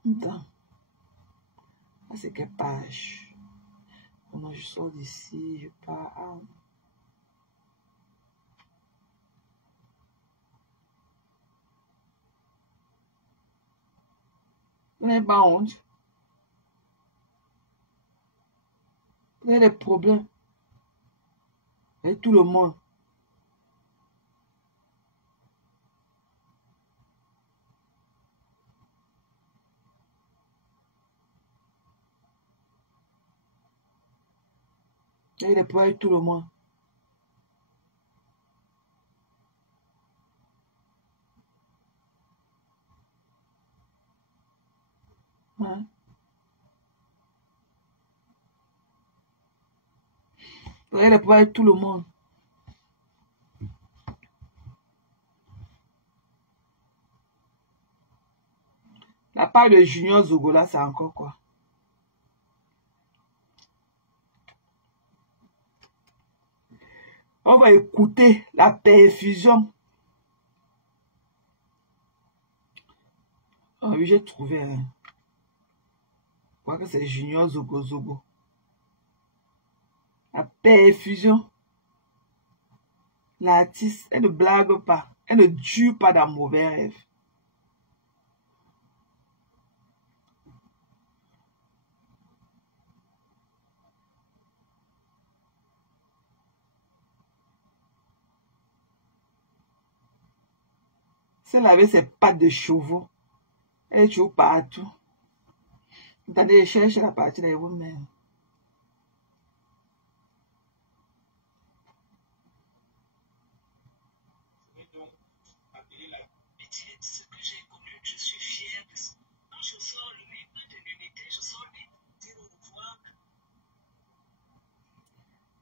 Attends. Ah, c'est quelle page? Oh non, je sors d'ici, je pars. Ah. Vous n'avez pas honte. Vous avez des problèmes. Et tout le monde. Vous avez des problèmes avec tout le monde. Elle peut être tout le monde. La part de Junior Zogola, c'est encore quoi? On va écouter la perfusion. Oh oui, j'ai trouvé. Je crois que c'est Junior Zogo. La perfusion. L'artiste, elle ne blague pas. Elle ne dure pas dans mauvais rêves. Elle avait ses pattes de chevaux. Elle est toujours partout. Attendez, je cherche la partie de vous-même.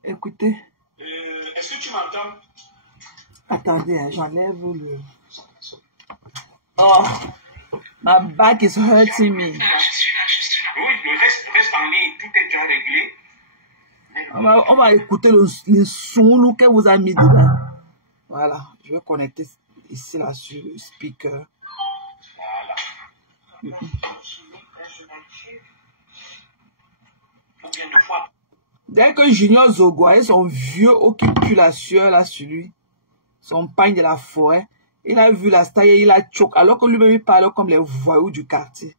Écoutez. Est-ce que tu m'entends? Attendez, j'enlève le... Oh, my back is hurting me. Oui, reste en ligne, tout est déjà réglé. On va écouter le son que vous avez mis dedans. Voilà, je vais connecter ici là sur le speaker. Voilà. Dès que Junior Zogo a son vieux eau qui pue la sueur là sur lui, son pagne de la forêt, il a vu la star et il a choqué, alors que lui-même il parle comme les voyous du quartier.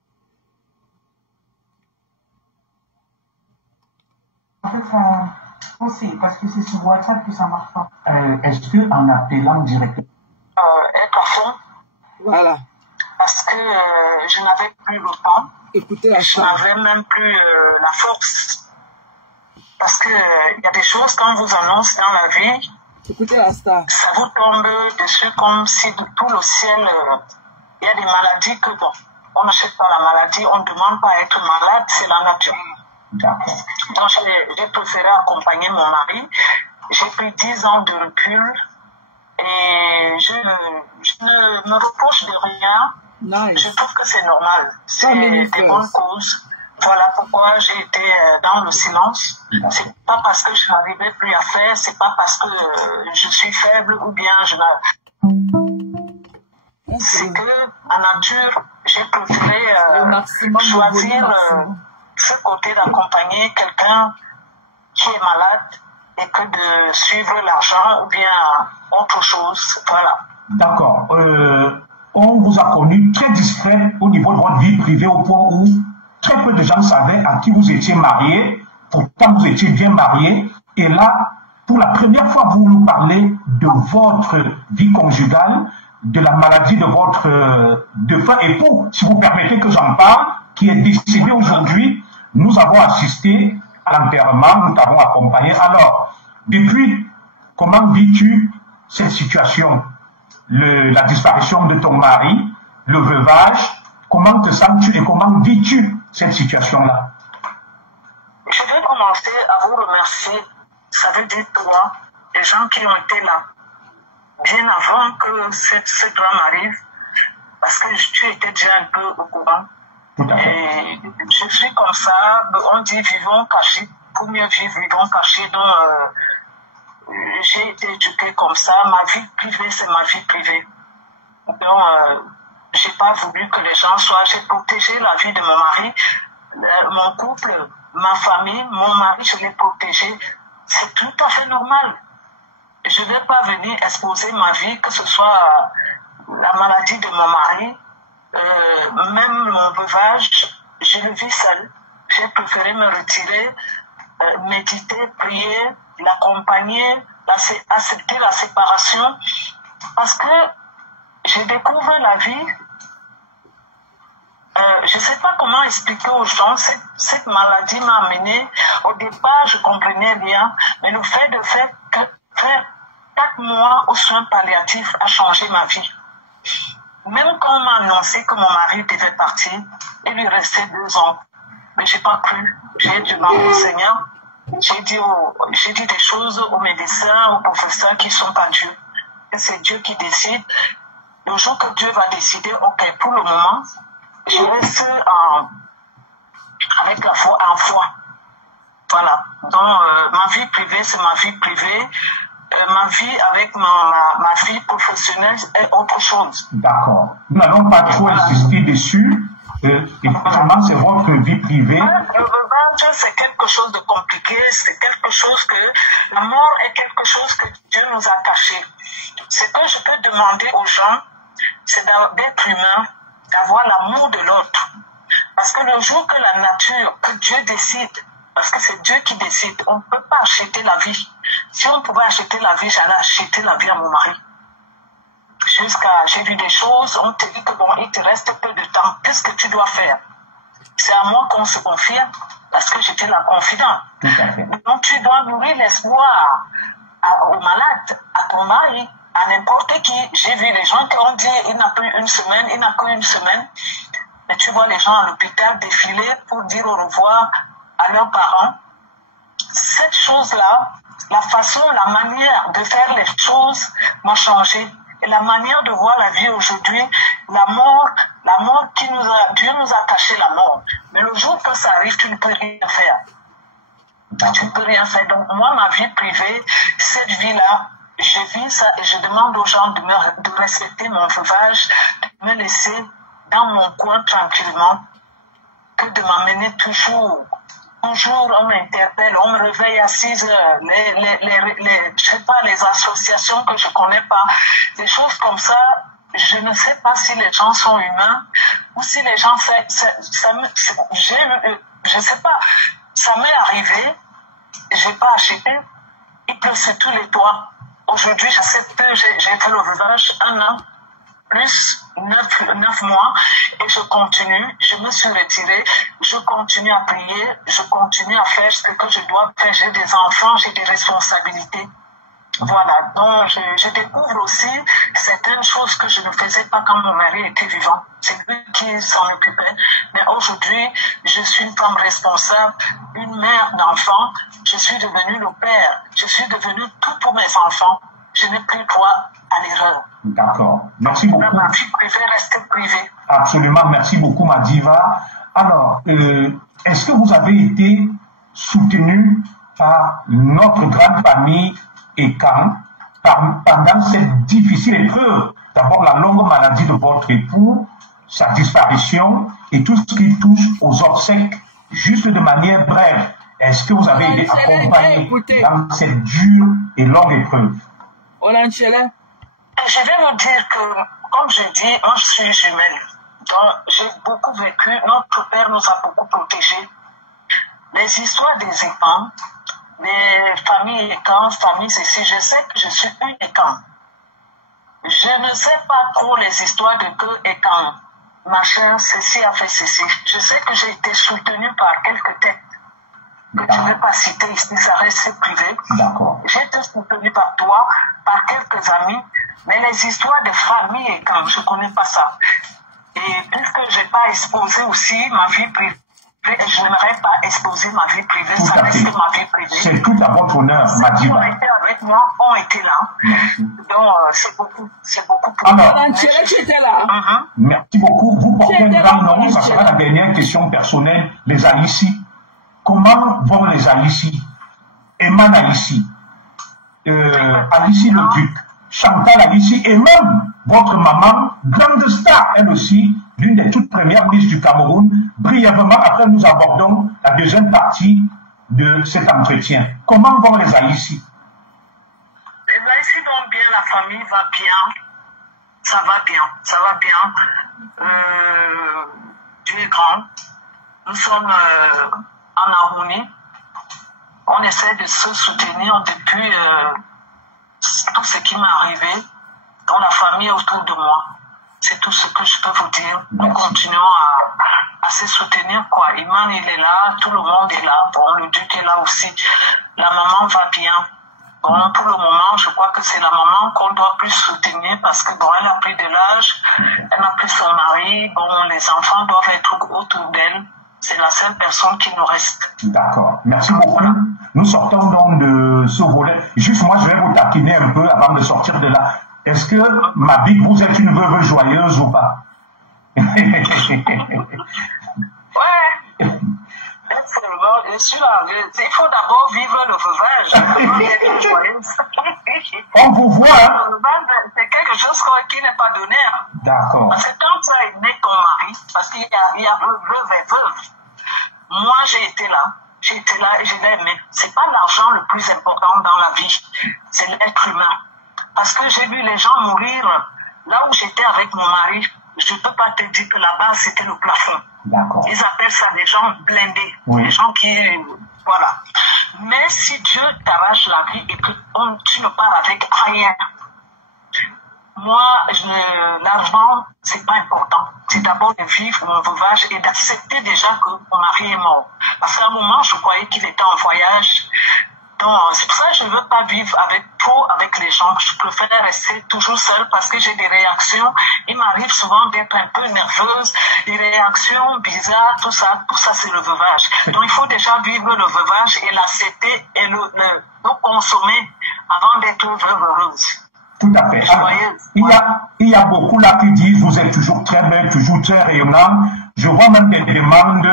En fait, aussi, parce que c'est sur WhatsApp que ça marche pas. Est-ce qu'en appelant directement être à fond? Voilà. Parce que je n'avais plus le temps. Écoutez la Je star. n'avais même plus la force. Parce que il y a des choses quand on vous annonce dans la vie, Écoutez la star. ça vous tombe dessus comme si de tout le ciel, il y a des maladies que bon, on n'achète pas la maladie, on ne demande pas à être malade, c'est la nature. D'accord. Donc j'ai préféré accompagner mon mari. J'ai pris 10 ans de recul et je ne me reproche de rien. Nice. Je trouve que c'est normal. C'est Family des bonnes first. causes. Voilà pourquoi j'ai été dans le silence. C'est pas parce que je n'arrivais plus à faire, c'est pas parce que je suis faible ou bien je c'est que en nature, j'ai préféré Le maximum de choisir volume maximum. ce côté d'accompagner quelqu'un qui est malade et que de suivre l'argent ou bien autre chose. Voilà. D'accord. On vous a connu très discret au niveau de votre vie privée au point où très peu de gens savaient à qui vous étiez marié. Pourtant, vous étiez bien marié. Et là, pour la première fois, vous nous parlez de votre vie conjugale, de la maladie de votre défunt époux, si vous permettez que j'en parle, qui est décédé aujourd'hui. Nous avons assisté à l'enterrement, nous t'avons accompagné. Alors, depuis, comment vis-tu cette situation? La disparition de ton mari, le veuvage, comment te sens-tu et comment vis-tu cette situation-là? Je vais commencer à vous remercier. Ça veut dire toi, les gens qui ont été là, bien avant que ce drame arrive, parce que tu étais déjà un peu au courant. Tout à fait. Et je suis comme ça, on dit vivons cachés, pour mieux vivre, vivons cachés. Donc, j'ai été éduquée comme ça. Ma vie privée, c'est ma vie privée. Donc, j'ai pas voulu que les gens soient. J'ai protégé la vie de mon mari, mon couple, ma famille, mon mari, je l'ai protégé. C'est tout à fait normal. Je ne vais pas venir exposer ma vie, que ce soit la maladie de mon mari, même mon veuvage, je le vis seul. J'ai préféré me retirer, méditer, prier, l'accompagner, accepter la séparation, parce que je découvre la vie. Je ne sais pas comment expliquer aux gens, cette maladie m'a amené. Au départ, je comprenais rien, mais le fait de faire 4 mois aux soins palliatifs a changé ma vie. Même quand on m'a annoncé que mon mari devait partir, il lui restait 2 ans. Mais je n'ai pas cru. J'ai demandé au Seigneur J'ai dit des choses aux médecins, aux professeurs qui ne sont pas Dieu. Et c'est Dieu qui décide. Le jour que Dieu va décider, ok, pour le moment, je reste avec la foi en foi. Voilà. Donc, ma vie privée, c'est ma vie privée. Ma vie avec ma vie professionnelle est autre chose. D'accord. Nous n'allons pas trop insister dessus. Effectivement, c'est votre vie privée. Le revanche, c'est quelque chose de compliqué. C'est quelque chose que... La mort est quelque chose que Dieu nous a caché. Ce que je peux demander aux gens, c'est d'être humain, d'avoir l'amour de l'autre. Parce que le jour que la nature, que Dieu décide, parce que c'est Dieu qui décide, on ne peut pas acheter la vie. Si on pouvait acheter la vie, j'allais acheter la vie à mon mari. J'ai vu des choses, on te dit que bon, il te reste peu de temps, qu'est-ce que tu dois faire? C'est à moi qu'on se confie, parce que j'étais la confidente. Donc tu dois nourrir l'espoir aux malades, à ton mari, à n'importe qui. J'ai vu les gens qui ont dit il n'a plus une semaine, il n'a qu'une semaine. Mais tu vois les gens à l'hôpital défiler pour dire au revoir à leurs parents. Cette chose-là, la façon, la manière de faire les choses m'a changé. Et la manière de voir la vie aujourd'hui, la mort Dieu nous a caché la mort. Mais le jour que ça arrive, tu ne peux rien faire. Tu ne peux rien faire. Donc moi, ma vie privée, cette vie-là, je vis ça et je demande aux gens de respecter mon veuvage, de me laisser dans mon coin tranquillement, que de m'amener toujours. Un jour, on m'interpelle, on me réveille à 6 heures, je sais pas, les associations que je connais pas, des choses comme ça, je ne sais pas si les gens sont humains, ou si les gens, je sais pas, ça m'est arrivé, j'ai pas acheté, il pleut sur tous les toits. Aujourd'hui, je sais que j'ai fait le veuvage 1 an, plus 9 mois, et je continue, je me suis retirée, je continue à prier, je continue à faire ce que je dois faire, j'ai des enfants, j'ai des responsabilités. Voilà, donc je découvre aussi certaines choses que je ne faisais pas quand mon mari était vivant. C'est lui qui s'en occupait. Mais aujourd'hui, je suis une femme responsable, une mère d'enfants, je suis devenue le père, je suis devenue tout pour mes enfants. Je n'ai plus droit à l'erreur. D'accord. Merci beaucoup. Ma vie privée reste privée. Absolument. Merci beaucoup, Madiva. Alors, est-ce que vous avez été soutenu par notre grande famille ECAN pendant cette difficile épreuve? D'abord, la longue maladie de votre époux, sa disparition et tout ce qui touche aux obsèques, juste de manière brève. Est-ce que vous avez été accompagné dans cette dure et longue épreuve? Je vais vous dire que, comme je dis, moi je suis jumelle. Donc j'ai beaucoup vécu, notre père nous a beaucoup protégés. Les histoires des ECAN, les familles ECAN, familles ceci, je sais que je suis une ECAN. Je ne sais pas trop les histoires de que ECAN, machin, ceci a fait ceci. Je sais que j'ai été soutenue par quelques têtes que tu ne veux pas citer ici, ça reste privé. J'ai été soutenue par toi, par quelques amis, mais les histoires de famille et quand je ne connais pas ça. Et puisque je n'ai pas exposé aussi ma vie privée, je n'aimerais pas exposer ma vie privée, ça reste ma vie privée. C'est tout à votre honneur, Madiva. Ceux qui ont été avec moi ont été là. Donc c'est beaucoup pour moi. Tu étais là. Merci beaucoup. Vous portez un grand nom, ça sera la dernière question personnelle. Les Haïti. Comment vont les Haïti? Eman Haïti, Haïti le Duc, Chantal Haïti et même votre maman, grande star, elle aussi, l'une des toutes premières ministres du Cameroun. Brièvement, après nous abordons la deuxième partie de cet entretien. Comment vont les Haïti? Les Haïti vont bien, la famille va bien, ça va bien. Dieu est grand. Nous sommes en harmonie. On essaie de se soutenir depuis tout ce qui m'est arrivé dans la famille autour de moi. C'est tout ce que je peux vous dire. Nous continuons à se soutenir, quoi. Iman, il est là, tout le monde est là. Bon, le Duc est là aussi. La maman va bien. Bon, pour le moment, je crois que c'est la maman qu'on doit plus soutenir parce que bon, elle a pris de l'âge, elle n'a plus son mari, bon, les enfants doivent être autour d'elle. C'est la seule personne qui nous reste. D'accord. Merci beaucoup. Nous sortons donc de ce volet. Juste moi, je vais vous taquiner un peu avant de sortir de là. Est-ce que, Mabik, vous êtes une veuve joyeuse ou pas? Ouais. Je suis là. Il faut d'abord vivre le veuvage. On vous voit. Hein? C'est quelque chose qui n'est pas donné. Hein. D'accord. Parce que quand tu as aimé ton mari, parce qu'il y a veuve et veuve, moi j'ai été là et je l'ai aimé. C'est pas l'argent le plus important dans la vie, c'est l'être humain. Parce que j'ai vu les gens mourir là où j'étais avec mon mari. Je ne peux pas te dire que là-bas c'était le plafond. D'accord. Ils appellent ça des gens blindés, oui. Des gens qui, voilà. Mais si Dieu t'arrache la vie et que tu ne pars avec rien, moi, l'argent, c'est pas important. C'est d'abord de vivre mon veuvage et d'accepter déjà que mon mari est mort. Parce qu'à un moment, je croyais qu'il était en voyage. Donc, c'est pour ça que je ne veux pas vivre trop avec les gens. Je préfère rester toujours seule parce que j'ai des réactions. Il m'arrive souvent d'être un peu nerveuse, des réactions bizarres, tout ça. Tout ça, c'est le veuvage. Donc, il faut déjà vivre le veuvage et l'accepter et le consommer avant d'être heureuse. Tout à fait. Alors, il y a beaucoup là qui disent vous êtes toujours très belle, toujours très rayonnante. Je vois même des demandes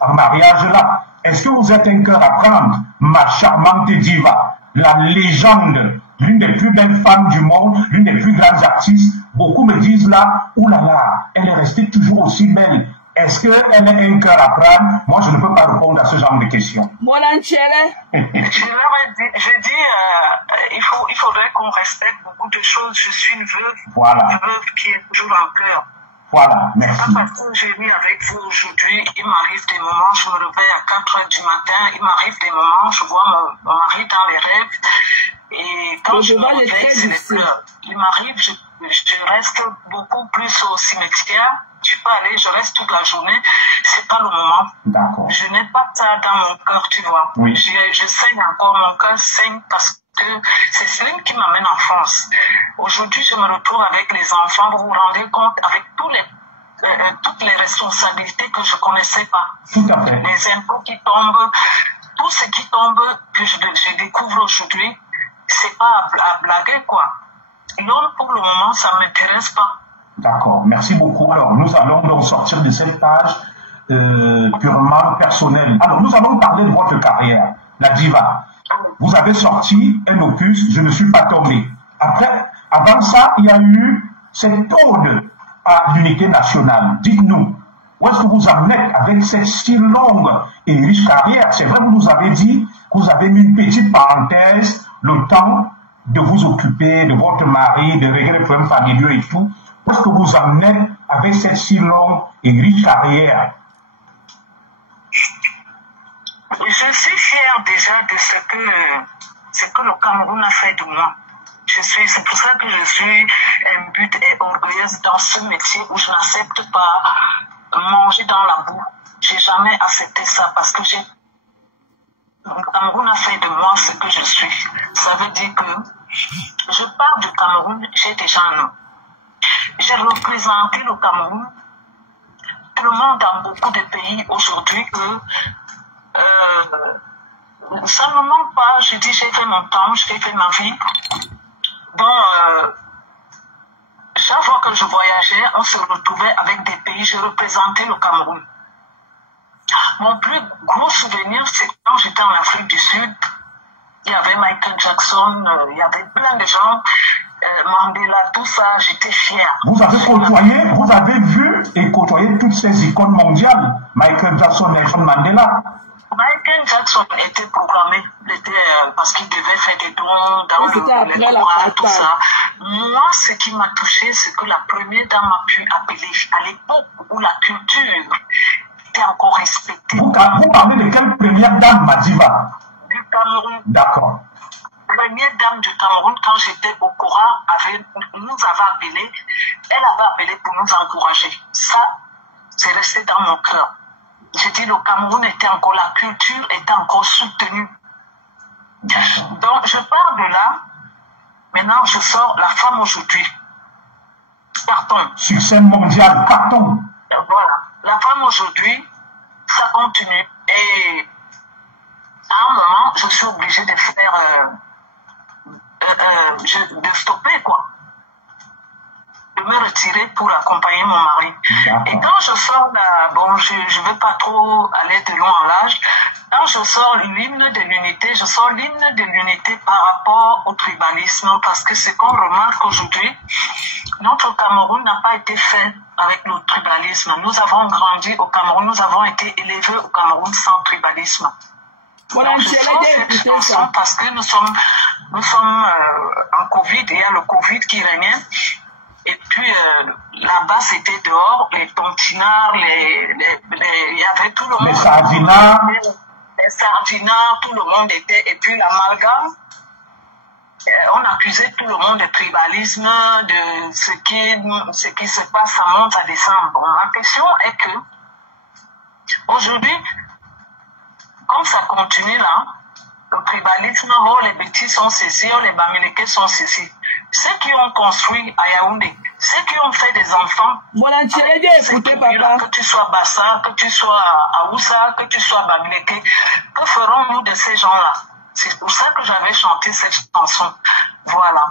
en mariage là. Est-ce que vous êtes un cœur à prendre, ma charmante diva, la légende, l'une des plus belles femmes du monde, l'une des plus grandes artistes? Beaucoup me disent là, oulala, elle est restée toujours aussi belle. Est-ce qu'elle est un cœur à prendre? Moi, je ne peux pas répondre à ce genre de questions. Mon ancelle. Je dis, il faudrait qu'on respecte beaucoup de choses. Je suis une veuve, voilà. Une veuve qui est toujours en pleurs. Voilà, merci. C'est pas parce que j'ai mis avec vous aujourd'hui, il m'arrive des moments, je me réveille à 4 heures du matin, il m'arrive des moments, je vois mon mari dans les rêves, et quand je me réveille, c'est les pleurs. Il m'arrive, je reste beaucoup plus au cimetière, je peux aller, je reste toute la journée, c'est pas le moment. D'accord. Je n'ai pas ça dans mon cœur, tu vois. Oui. Je saigne encore, mon cœur saigne parce que c'est Céline qui m'amène en France. Aujourd'hui, je me retrouve avec les enfants, vous vous rendez compte, avec toutes les responsabilités que je ne connaissais pas. Tout à fait. Les impôts qui tombent, tout ce qui tombe, que je découvre aujourd'hui, c'est pas à blaguer, quoi. Non, pour le moment, ça ne m'intéresse pas. D'accord, merci beaucoup. Alors, nous allons donc sortir de cette page purement personnelle. Alors, nous allons parler de votre carrière, la diva. Vous avez sorti un opus, Je ne suis pas tombé. Après, avant ça, il y a eu cette ode à l'unité nationale. Dites-nous, où est-ce que vous en êtes avec cette si longue et riche carrière? C'est vrai, vous nous avez dit que vous avez mis une petite parenthèse, le temps de vous occuper de votre mari, de régler les problèmes familiaux et tout. Où est-ce que vous en êtes avec cette si longue et riche carrière? Je suis fière déjà de ce que le Cameroun a fait de moi. C'est pour ça que je suis imbue et orgueilleuse dans ce métier où je n'accepte pas manger dans la boue. J'ai jamais accepté ça parce que le Cameroun a fait de moi ce que je suis. Ça veut dire que je pars du Cameroun, j'ai déjà un nom. J'ai représenté le Cameroun tellement dans beaucoup de pays aujourd'hui que ça ne me manque pas. Je dis, j'ai fait mon temps, j'ai fait ma vie. Bon, chaque fois que je voyageais, on se retrouvait avec des pays. Je représentais le Cameroun. Mon plus gros souvenir, c'est quand j'étais en Afrique du Sud. Il y avait Michael Jackson, il y avait plein de gens, Mandela, tout ça, j'étais fière. Vous avez côtoyé, vous avez vu et côtoyé toutes ces icônes mondiales, Michael Jackson, Nelson Mandela. Michael Jackson était programmé, parce qu'il devait faire des dons dans les courants, tout ça. Moi, ce qui m'a touché, c'est que la première dame a pu appeler à l'époque où la culture était encore respectée. Vous parlez de quelle première dame, Madiva? Du Cameroun. D'accord. Première dame du Cameroun, quand j'étais au Coran, nous avait appelé, elle avait appelé pour nous encourager. Ça, c'est resté dans mon cœur. J'ai dit le Cameroun était encore, la culture était encore soutenue. Donc je pars de là, maintenant je sors La Femme aujourd'hui. Carton. Succès mondial, carton. Voilà. La Femme aujourd'hui, ça ça continue. Et à un moment, je suis obligée de faire, de stopper, quoi. De me retirer pour accompagner mon mari. Et quand je sors là, bon, je ne veux pas trop aller de loin en l'âge, quand je sors l'hymne de l'unité, je sors l'hymne de l'unité par rapport au tribalisme, parce que ce qu'on remarque aujourd'hui, notre Cameroun n'a pas été fait avec le tribalisme. Nous avons grandi au Cameroun, nous avons été élevés au Cameroun sans tribalisme. Voilà, Donc, je sors cette chanson parce que nous sommes en Covid, il y a le Covid qui régnait. Et puis là-bas, c'était dehors, les tontinards, il y avait tout le monde. Les sardinards, tout le monde était. Et puis l'amalgame, on accusait tout le monde de tribalisme, de ce qui se passe, ça monte, ça descend. Bon, ma question est que, aujourd'hui, comme ça continue là, le tribalisme, oh, les bêtises sont ceci, oh, les bamilekés sont ceci. Ceux qui ont construit à Yaoundé, ceux qui ont fait des enfants, que tu sois Bassa, que tu sois Aoussa, que tu sois Bamileke, que ferons-nous de ces gens-là? C'est pour ça que j'avais chanté cette chanson. Voilà.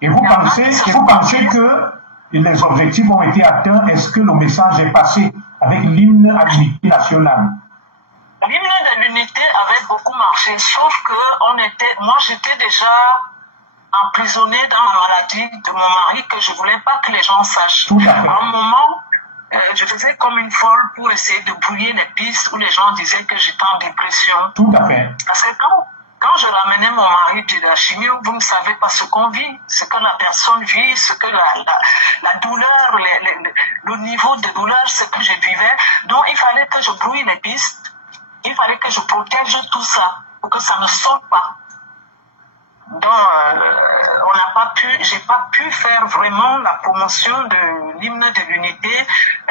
Et vous pensez que les objectifs ont été atteints? Est-ce que le message est passé avec l'hymne à l'unité nationale? L'hymne de l'unité avait beaucoup marché, sauf que moi j'étais déjà emprisonnée dans la maladie de mon mari, que je voulais pas que les gens sachent. À un moment, je faisais comme une folle pour essayer de brouiller les pistes où les gens disaient que j'étais en dépression. Tout à fait. Parce que quand je ramenais mon mari de la chimie, vous ne savez pas ce qu'on vit, ce que la personne vit, ce que la douleur, le niveau de douleur, ce que je vivais. Donc il fallait que je brouille les pistes, il fallait que je protège tout ça pour que ça ne sorte pas. Donc, j'ai pas pu faire vraiment la promotion de l'hymne de l'unité.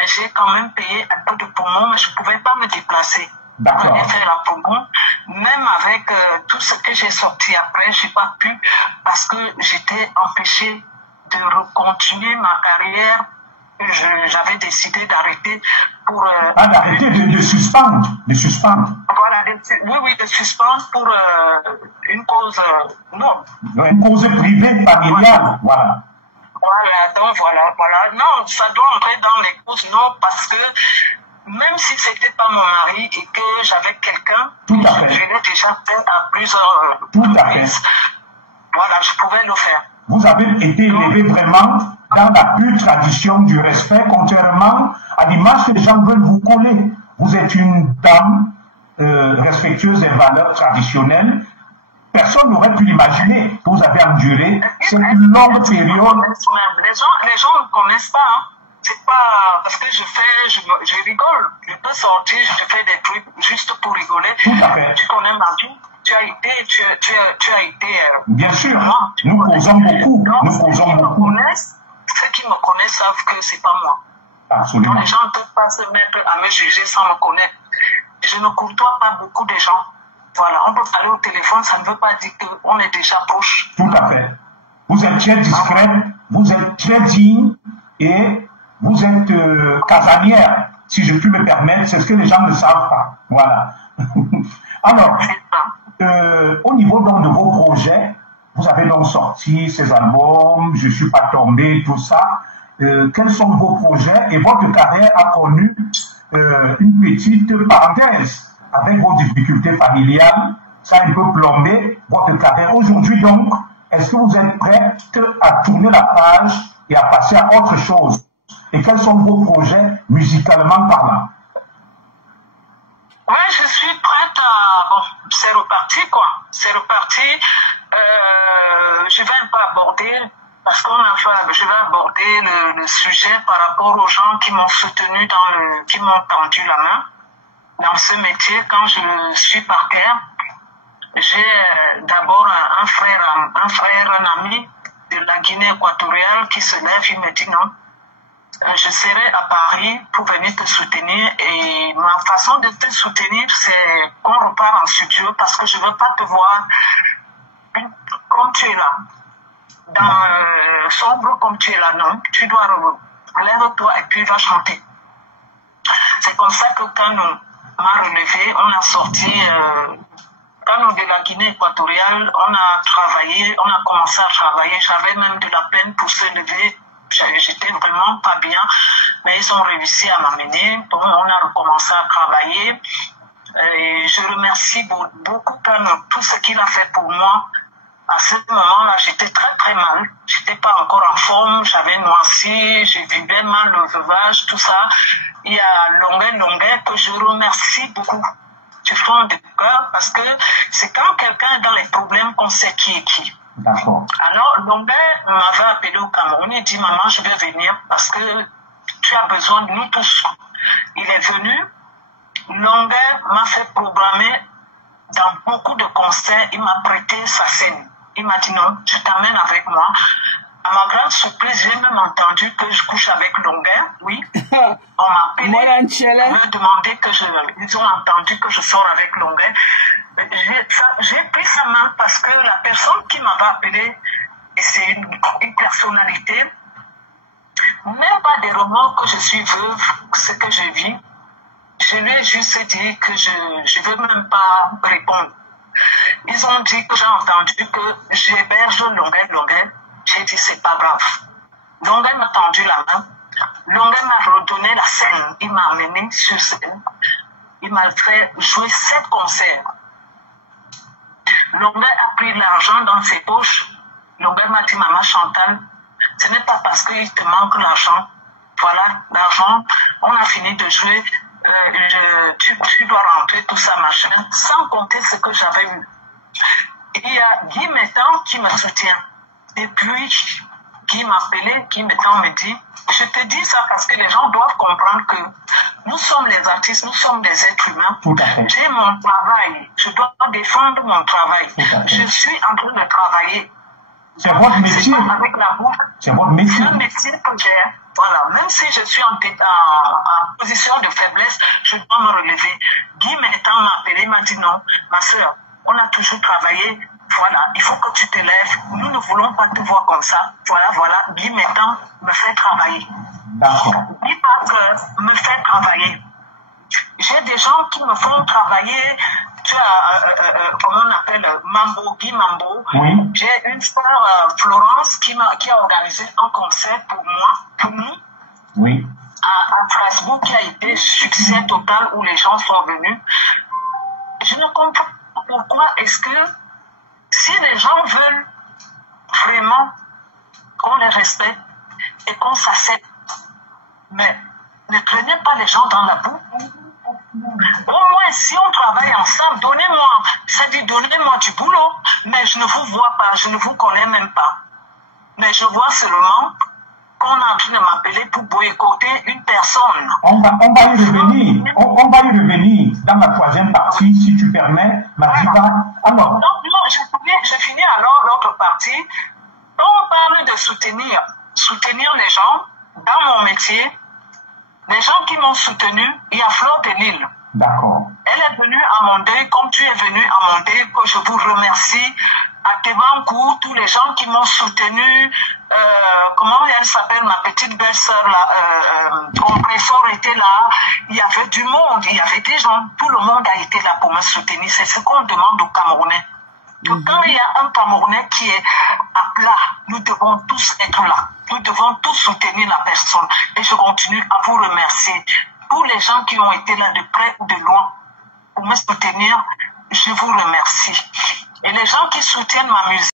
J'ai quand même payé un peu de promo, mais je pouvais pas me déplacer. D'accord. J'ai fait la promo, même avec tout ce que j'ai sorti après, j'ai pas pu parce que j'étais empêchée de continuer ma carrière. J'avais décidé d'arrêter pour... d'arrêter, de suspendre. Voilà, oui, de suspendre pour une cause... non. Une cause privée, familiale, voilà. Voilà, donc voilà. Non, ça doit entrer dans les causes, non, parce que même si c'était pas mon mari et que j'avais quelqu'un, je l'ai déjà fait à plusieurs reprises. Voilà, je pouvais le faire. Vous avez été élevé vraiment dans la pure tradition du respect, contrairement à l'image que les gens veulent vous coller. Vous êtes une dame respectueuse des valeurs traditionnelles. Personne n'aurait pu l'imaginer que vous avez enduré cette longue période. Les gens ne connaissent pas. Hein. C'est pas parce que je rigole. Je peux sortir, je fais des trucs juste pour rigoler. Tout à fait. Tu connais ma vie. Tu as été. Bien sûr. Nous causons beaucoup. Ceux qui me connaissent savent que c'est pas moi. Absolument. Donc les gens ne peuvent pas se mettre à me juger sans me connaître. Je ne côtoie pas beaucoup de gens. Voilà, on peut parler au téléphone, ça ne veut pas dire qu'on est déjà proche. Tout à fait. Vous êtes très discrète, vous êtes très digne et vous êtes casanière, si je puis me permettre. C'est ce que les gens ne savent pas. Voilà. Alors, au niveau donc de vos projets, vous avez donc sorti ces albums, Je suis pas tombé, tout ça. Quels sont vos projets? Et votre carrière a connu une petite parenthèse avec vos difficultés familiales. Ça a un peu plombé votre carrière. Aujourd'hui donc, est-ce que vous êtes prête à tourner la page et à passer à autre chose? Et quels sont vos projets musicalement parlant? Oui, je suis prête à... Bon, c'est reparti, quoi. C'est reparti. Je vais un peu aborder, parce je vais aborder le sujet par rapport aux gens qui m'ont soutenu qui m'ont tendu la main dans ce métier. Quand je suis par terre, j'ai d'abord un ami de la Guinée équatoriale qui se lève, il me dit non. Je serai à Paris pour venir te soutenir et ma façon de te soutenir, c'est qu'on repart en studio parce que je ne veux pas te voir comme tu es là, sombre comme tu es là, non. Tu dois lève-toi et puis va chanter. C'est comme ça que quand m'a relevé, on a sorti, quand de la Guinée équatoriale, on a commencé à travailler, j'avais même de la peine pour se lever, j'étais vraiment pas bien, mais ils ont réussi à m'amener, donc on a recommencé à travailler, et je remercie beaucoup tout ce qu'il a fait pour moi. À ce moment-là, j'étais très mal. J'étais pas encore en forme. J'avais noirci, je vivais mal le veuvage, tout ça. Il y a Longuet que je remercie beaucoup du fond de cœur parce que c'est quand quelqu'un est dans les problèmes qu'on sait qui est qui. D'accord. Alors, Longuet m'avait appelé au Cameroun. Il dit, maman, je vais venir parce que tu as besoin de nous tous. Il est venu. Longuet m'a fait programmer dans beaucoup de concerts. Il m'a prêté sa scène. Il m'a dit non, je t'amène avec moi. À ma grande surprise, j'ai même entendu que je couche avec Longuet. Oui. On m'a appelé. On m'a demandé ils ont entendu que je sors avec Longuet. J'ai pris sa main parce que la personne qui m'avait appelé, c'est une personnalité. Même pas des romans que je suis veuve, ce que je vis. Je lui ai juste dit que je ne veux même pas répondre. Ils ont dit que j'ai entendu que j'héberge Longuet. J'ai dit c'est pas grave. Longuet m'a tendu la main. Longuet m'a redonné la scène. Il m'a amené sur scène. Il m'a fait jouer 7 concerts. Longuet a pris l'argent dans ses poches. Longuet m'a dit, maman Chantal, ce n'est pas parce qu'il te manque l'argent. Voilà, l'argent, on a fini de jouer. Tu dois rentrer, tout ça, machin, sans compter ce que j'avais eu. Il y a Guy Mettan qui me soutient. Et puis, Guy m'appelait, Guy Mettan me dit, je te dis ça parce que les gens doivent comprendre que nous sommes les artistes, nous sommes des êtres humains. J'ai mon travail, je dois défendre mon travail. Je suis en train de travailler. C'est votre métier. Avec la boucle. C'est votre métier. C'est un métier que j'ai. Voilà, même si je suis en position de faiblesse, je dois me relever. Guy Mettan m'a appelé, il m'a dit non, ma soeur, on a toujours travaillé, voilà, il faut que tu te lèves, nous ne voulons pas te voir comme ça. Voilà, Guy Mettan me fait travailler. D'accord. Guy Parker me fait travailler. J'ai des gens qui me font travailler, comment on appelle, Guy Mambo. Oui. J'ai une star, Florence, qui a organisé un concert pour nous. Oui. À Strasbourg, qui a été succès total où les gens sont venus. Je ne comprends pas pourquoi est-ce que si les gens veulent vraiment qu'on les respecte et qu'on s'accepte, mais ne prenez pas les gens dans la boue. Au moins, si on travaille ensemble, donnez-moi du boulot, mais je ne vous vois pas, je ne vous connais même pas. Mais je vois seulement qu'on est en train de m'appeler pour boycotter une personne. On va y revenir. On va y revenir dans la troisième partie, si tu permets. Alors. Non, je finis alors l'autre partie. On parle de soutenir les gens dans mon métier. Les gens qui m'ont soutenu, il y a Fleur de Lille. D'accord. Elle est venue à mon deuil, comme tu es venu à mon deuil, que je vous remercie. À Tevancourt, tous les gens qui m'ont soutenu, comment elle s'appelle, ma petite belle-sœur, Compressor était là, il y avait du monde, il y avait des gens, tout le monde a été là pour me soutenir. C'est ce qu'on demande aux Camerounais. Quand il y a un Camerounais qui est à plat, nous devons tous être là. Nous devons tous soutenir la personne. Et je continue à vous remercier. Tous les gens qui ont été là de près ou de loin pour me soutenir, je vous remercie. Et les gens qui soutiennent ma musique,